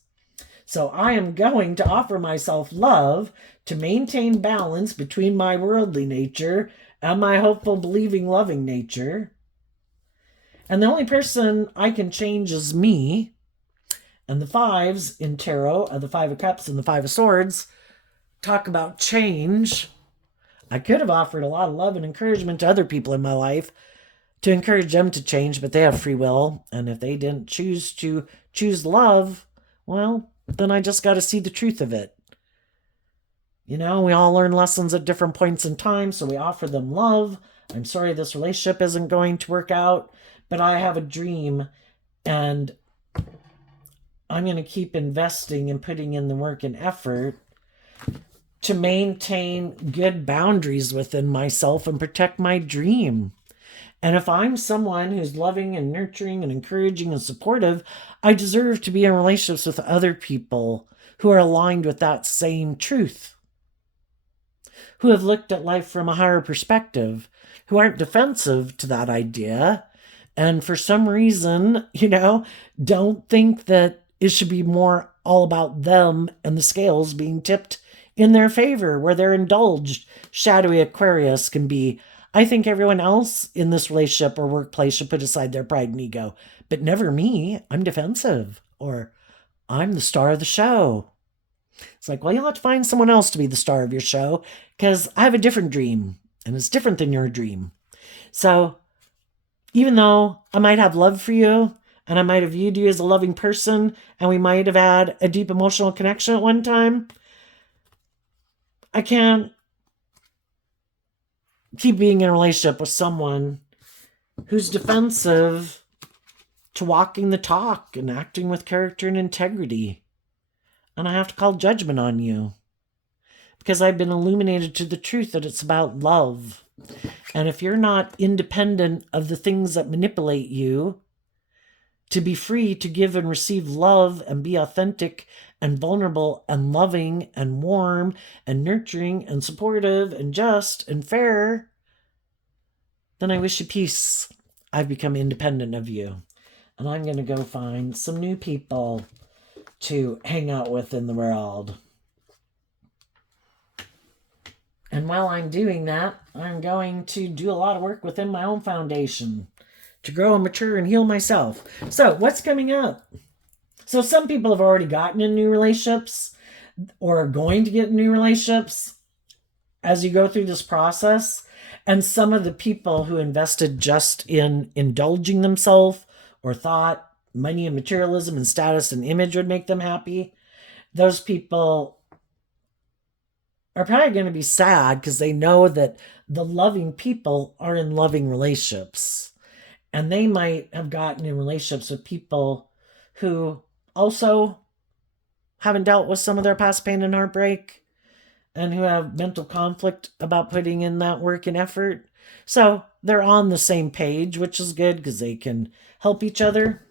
So I am going to offer myself love to maintain balance between my worldly nature and my hopeful, believing, loving nature. And the only person I can change is me. And the fives in tarot, the Five of Cups and the Five of Swords, talk about change. I could have offered a lot of love and encouragement to other people in my life to encourage them to change, but they have free will. And if they didn't choose to choose love, well, then I just got to see the truth of it. You know, we all learn lessons at different points in time, so we offer them love. I'm sorry this relationship isn't going to work out, but I have a dream, and I'm going to keep investing and putting in the work and effort to maintain good boundaries within myself and protect my dream. And if I'm someone who's loving and nurturing and encouraging and supportive, I deserve to be in relationships with other people who are aligned with that same truth, who have looked at life from a higher perspective, who aren't defensive to that idea, and for some reason, don't think that it should be more all about them and the scales being tipped in their favor, where they're indulged. Shadowy Aquarius can be, I think everyone else in this relationship or workplace should put aside their pride and ego, but never me. I'm defensive, or I'm the star of the show. It's like, well, you'll have to find someone else to be the star of your show, because I have a different dream, and it's different than your dream. So even though I might have love for you, and I might have viewed you as a loving person, and we might have had a deep emotional connection at one time, I can't keep being in a relationship with someone who's defensive to walking the talk and acting with character and integrity. And I have to call judgment on you, because I've been illuminated to the truth that it's about love. And if you're not independent of the things that manipulate you, to be free to give and receive love and be authentic and vulnerable and loving and warm and nurturing and supportive and just and fair, then I wish you peace. I've become independent of you. And I'm going to go find some new people to hang out with in the world. And while I'm doing that, I'm going to do a lot of work within my own foundation to grow and mature and heal myself. So what's coming up? So some people have already gotten in new relationships or are going to get in new relationships as you go through this process. And some of the people who invested just in indulging themselves or thought money and materialism and status and image would make them happy, those people are probably going to be sad, because they know that the loving people are in loving relationships. And they might have gotten in relationships with people who also haven't dealt with some of their past pain and heartbreak, and who have mental conflict about putting in that work and effort. So they're on the same page, which is good, because they can help each other.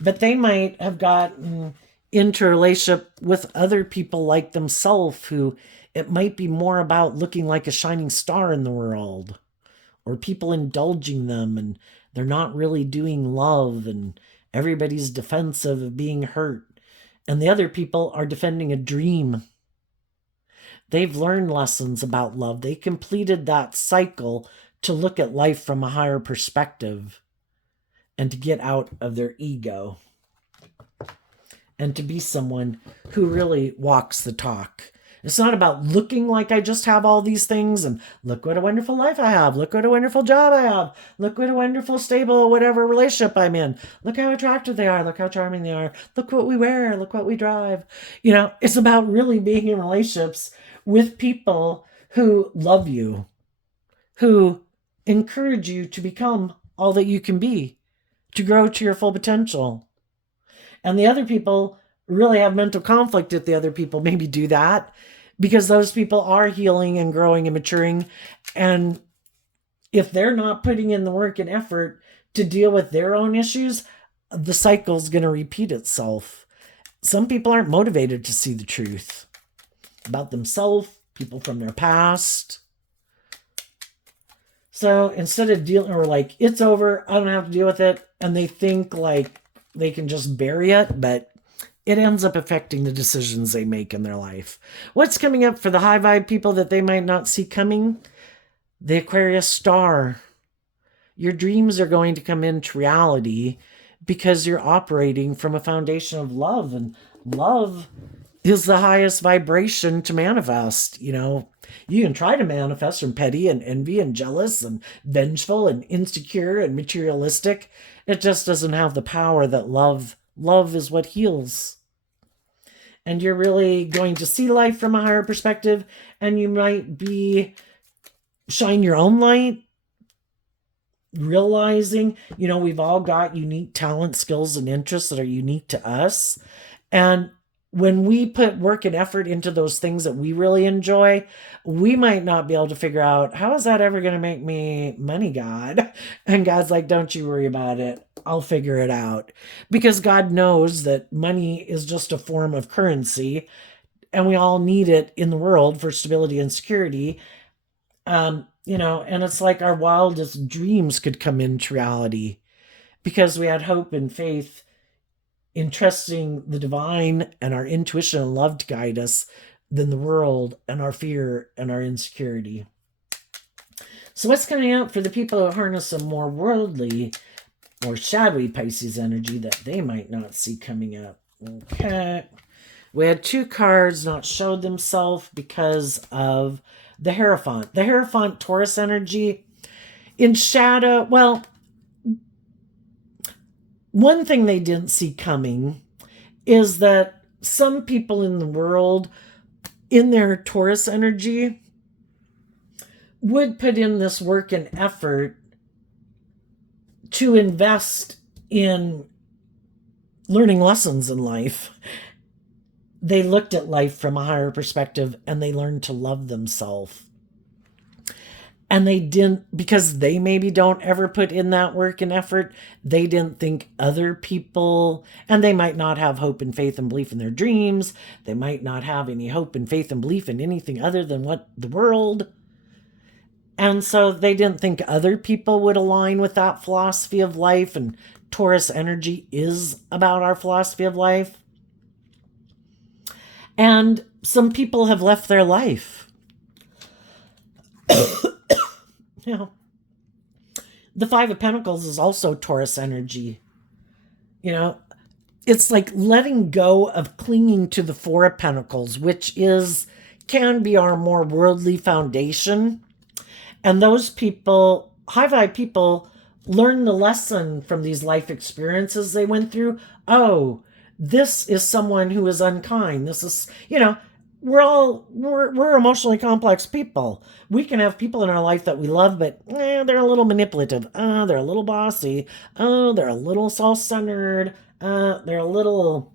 But they might have gotten into a relationship with other people like themselves, who it might be more about looking like a shining star in the world, or people indulging them, and they're not really doing love, and Everybody's defensive of being hurt. And the other people are defending a dream. They've learned lessons about love. They completed that cycle to look at life from a higher perspective and to get out of their ego and to be someone who really walks the talk. It's not about looking like I just have all these things and look what a wonderful life I have. Look what a wonderful job I have. Look what a wonderful, stable, whatever relationship I'm in. Look how attractive they are. Look how charming they are. Look what we wear. Look what we drive. It's about really being in relationships with people who love you, who encourage you to become all that you can be, to grow to your full potential. And the other people really have mental conflict if the other people maybe do that, because those people are healing and growing and maturing. And if they're not putting in the work and effort to deal with their own issues, the cycle's going to repeat itself. Some people aren't motivated to see the truth about themselves, people from their past. So instead of dealing, or like, it's over, I don't have to deal with it, and they think like they can just bury it, but it ends up affecting the decisions they make in their life. What's coming up for the high vibe people that they might not see coming? The Aquarius star. Your dreams are going to come into reality because you're operating from a foundation of love, and love is the highest vibration to manifest. You can try to manifest from petty and envy and jealous and vengeful and insecure and materialistic. It just doesn't have the power that love is what heals. And you're really going to see life from a higher perspective, and you might be shine your own light, realizing, we've all got unique talent, skills, and interests that are unique to us. And when we put work and effort into those things that we really enjoy, we might not be able to figure out, how is that ever going to make me money, God? And God's like, don't you worry about it. I'll figure it out. Because God knows that money is just a form of currency, and we all need it in the world for stability and security. And it's like our wildest dreams could come into reality because we had hope and faith in trusting the divine and our intuition and love to guide us than the world and our fear and our insecurity. So what's coming up for the people who harness a more worldly, more shadowy Pisces energy that they might not see coming up? Okay. We had 2 cards not show themselves because of the Hierophant. The Hierophant Taurus energy in shadow. Well, one thing they didn't see coming is that some people in the world, in their Taurus energy, would put in this work and effort to invest in learning lessons in life. They looked at life from a higher perspective, and they learned to love themselves. And they didn't, because they maybe don't ever put in that work and effort, they didn't think other people, and they might not have hope and faith and belief in their dreams. They might not have any hope and faith and belief in anything other than what the world. And so they didn't think other people would align with that philosophy of life. And Taurus energy is about our philosophy of life. And some people have left their life. The 5 of Pentacles is also Taurus energy. It's like letting go of clinging to the 4 of Pentacles, which can be our more worldly foundation. And those people, high vibe people, learn the lesson from these life experiences they went through. Oh, this is someone who is unkind. This is, we're emotionally complex people. We can have people in our life that we love, but they're a little manipulative. They're a little bossy. They're a little self-centered. They're a little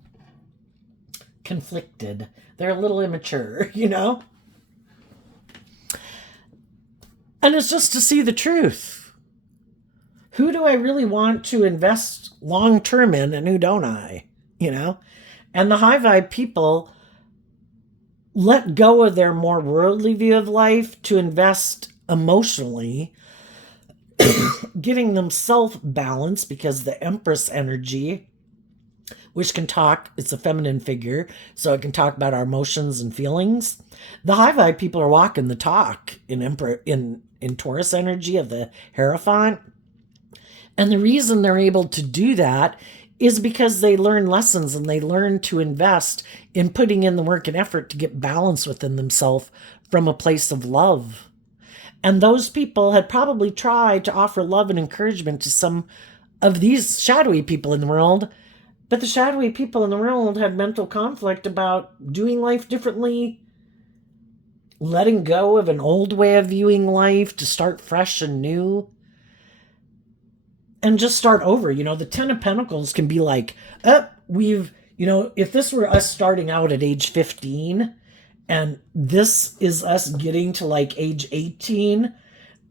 conflicted. They're a little immature, And it's just to see the truth. Who do I really want to invest long-term in, and who don't I? And the high vibe people let go of their more worldly view of life to invest emotionally, getting themselves balanced, because the Empress energy which can talk, it's a feminine figure, so it can talk about our emotions and feelings. The high vibe people are walking the talk in Taurus energy of the Hierophant. And the reason they're able to do that is because they learn lessons and they learn to invest in putting in the work and effort to get balance within themselves from a place of love. And those people had probably tried to offer love and encouragement to some of these shadowy people in the world, but the shadowy people in the world had mental conflict about doing life differently, letting go of an old way of viewing life to start fresh and new and just start over. The 10 of Pentacles can be like, if this were us starting out at age 15 and this is us getting to like age 18,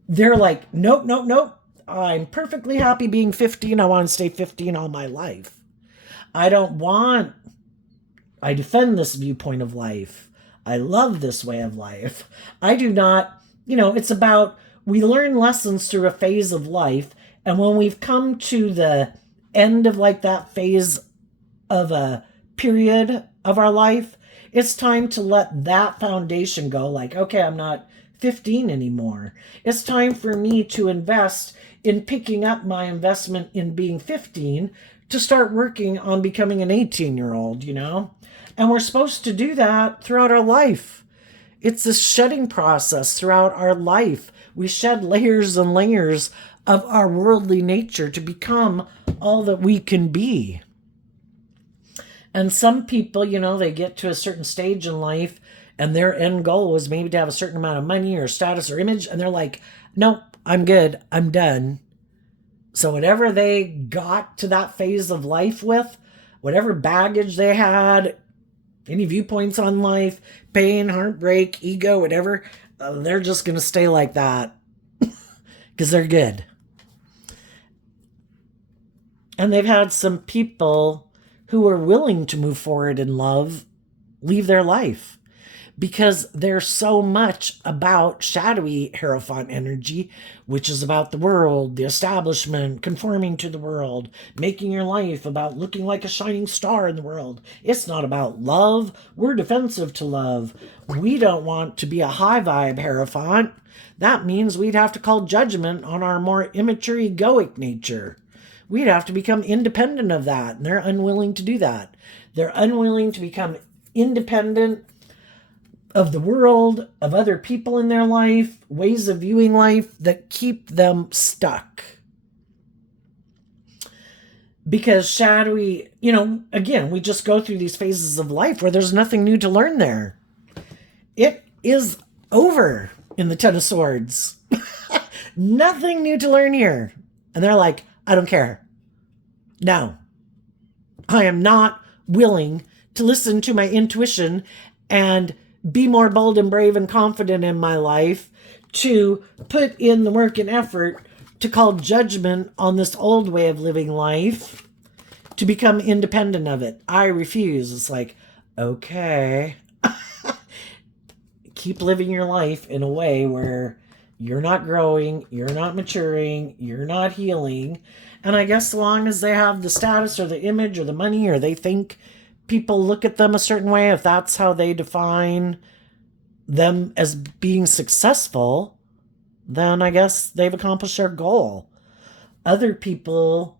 they're like, nope, nope, nope. I'm perfectly happy being 15. I want to stay 15 all my life. I defend this viewpoint of life. I love this way of life. I do not, it's about, we learn lessons through a phase of life. And when we've come to the end of like that phase of a period of our life, it's time to let that foundation go. Like, okay, I'm not 15 anymore. It's time for me to invest in picking up my investment in being 15 to start working on becoming an 18-year-old, And we're supposed to do that throughout our life. It's a shedding process throughout our life. We shed layers and layers of our worldly nature to become all that we can be. And some people, they get to a certain stage in life and their end goal is maybe to have a certain amount of money or status or image. And they're like, nope, I'm good. I'm done. So whatever they got to that phase of life with, whatever baggage they had, any viewpoints on life, pain, heartbreak, ego, whatever, they're just going to stay like that because they're good. And they've had some people who are willing to move forward in love leave their life because they're so much about shadowy Hierophant energy, which is about the world, the establishment, conforming to the world, making your life about looking like a shining star in the world. It's not about love. We're defensive to love. We don't want to be a high vibe Hierophant. That means we'd have to call judgment on our more immature egoic nature. We'd have to become independent of that, and they're unwilling to do that. They're unwilling to become independent of the world, of other people in their life, ways of viewing life that keep them stuck. Because shadowy, again, we just go through these phases of life where there's nothing new to learn there. It is over in the Ten of Swords. Nothing new to learn here. And they're like, I don't care. No. I am not willing to listen to my intuition and be more bold and brave and confident in my life to put in the work and effort to call judgment on this old way of living life to become independent of it. I refuse. It's like, okay. Keep living your life in a way where you're not growing, you're not maturing, you're not healing. And I guess as long as they have the status or the image or the money, or they think people look at them a certain way, if that's how they define them as being successful, then I guess they've accomplished their goal. Other people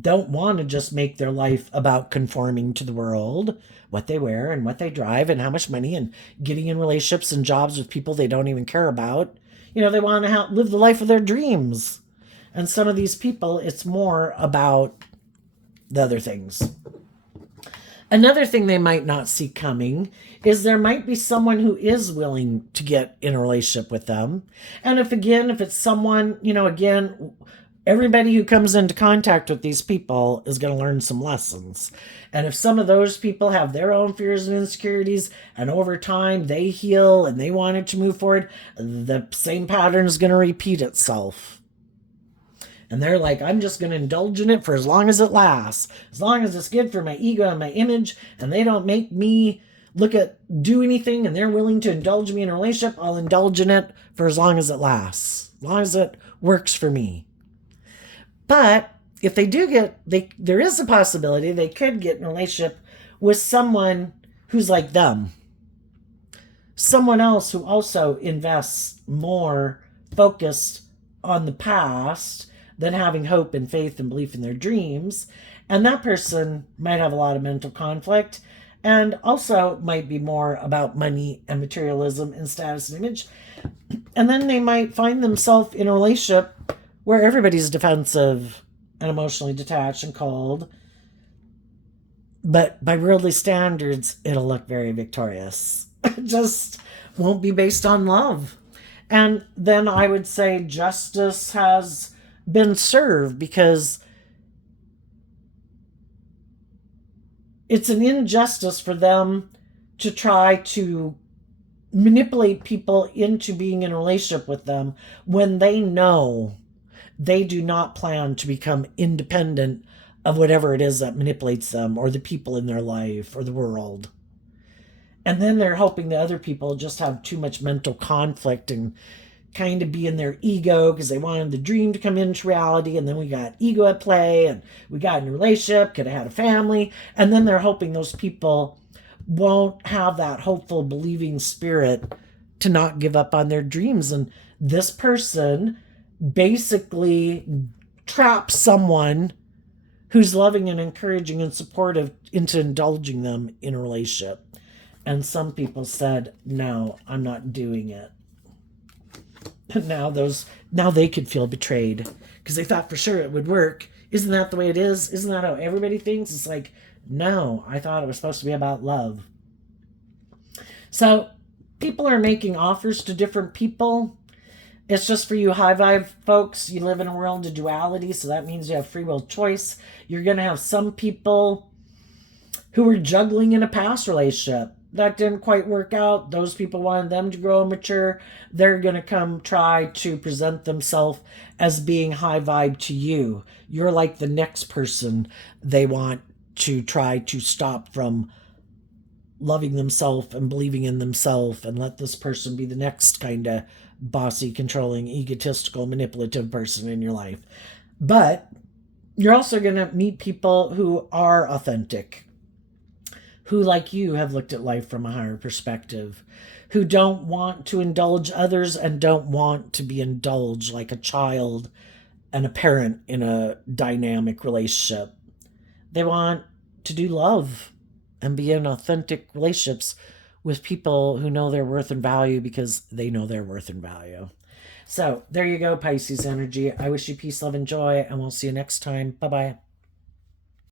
don't want to just make their life about conforming to the world, what they wear and what they drive and how much money, and getting in relationships and jobs with people they don't even care about. They want to live the life of their dreams. And some of these people, it's more about the other things. Another thing they might not see coming is there might be someone who is willing to get in a relationship with them. And if it's someone, again, everybody who comes into contact with these people is going to learn some lessons. And if some of those people have their own fears and insecurities, and over time they heal and they wanted to move forward, the same pattern is going to repeat itself. And they're like, I'm just going to indulge in it for as long as it lasts. As long as it's good for my ego and my image, and they don't make me do anything, and they're willing to indulge me in a relationship, I'll indulge in it for as long as it lasts. As long as it works for me. But if they do there is a possibility they could get in a relationship with someone who's like them. Someone else who also invests more focused on the past than having hope and faith and belief in their dreams. And that person might have a lot of mental conflict and also might be more about money and materialism and status and image. And then they might find themselves in a relationship where everybody's defensive and emotionally detached and cold. But by worldly standards, it'll look very victorious. It just won't be based on love. And then I would say justice has been served, because it's an injustice for them to try to manipulate people into being in a relationship with them when they know they do not plan to become independent of whatever it is that manipulates them or the people in their life or the world. And then they're hoping the other people just have too much mental conflict and kind of be in their ego because they wanted the dream to come into reality. And then we got ego at play, and we got in a relationship, could have had a family. And then they're hoping those people won't have that hopeful, believing spirit to not give up on their dreams. And this person basically traps someone who's loving and encouraging and supportive into indulging them in a relationship. And some people said, no, I'm not doing it. Now they could feel betrayed because they thought for sure it would work. Isn't that the way it is? Isn't that how everybody thinks? It's like, no, I thought it was supposed to be about love. So people are making offers to different people. It's just for you high vibe folks. You live in a world of duality, so that means you have free will choice. You're going to have some people who were juggling in a past relationship. That didn't quite work out. Those people wanted them to grow and mature. They're going to come try to present themselves as being high vibe to you. You're like the next person they want to try to stop from loving themselves and believing in themselves, and let this person be the next kind of bossy, controlling, egotistical, manipulative person in your life. But you're also going to meet people who are authentic, who, like you, have looked at life from a higher perspective, who don't want to indulge others and don't want to be indulged like a child and a parent in a dynamic relationship. They want to do love and be in authentic relationships with people who know their worth and value because they know their worth and value. So there you go, Pisces energy. I wish you peace, love, and joy, and we'll see you next time. Bye-bye.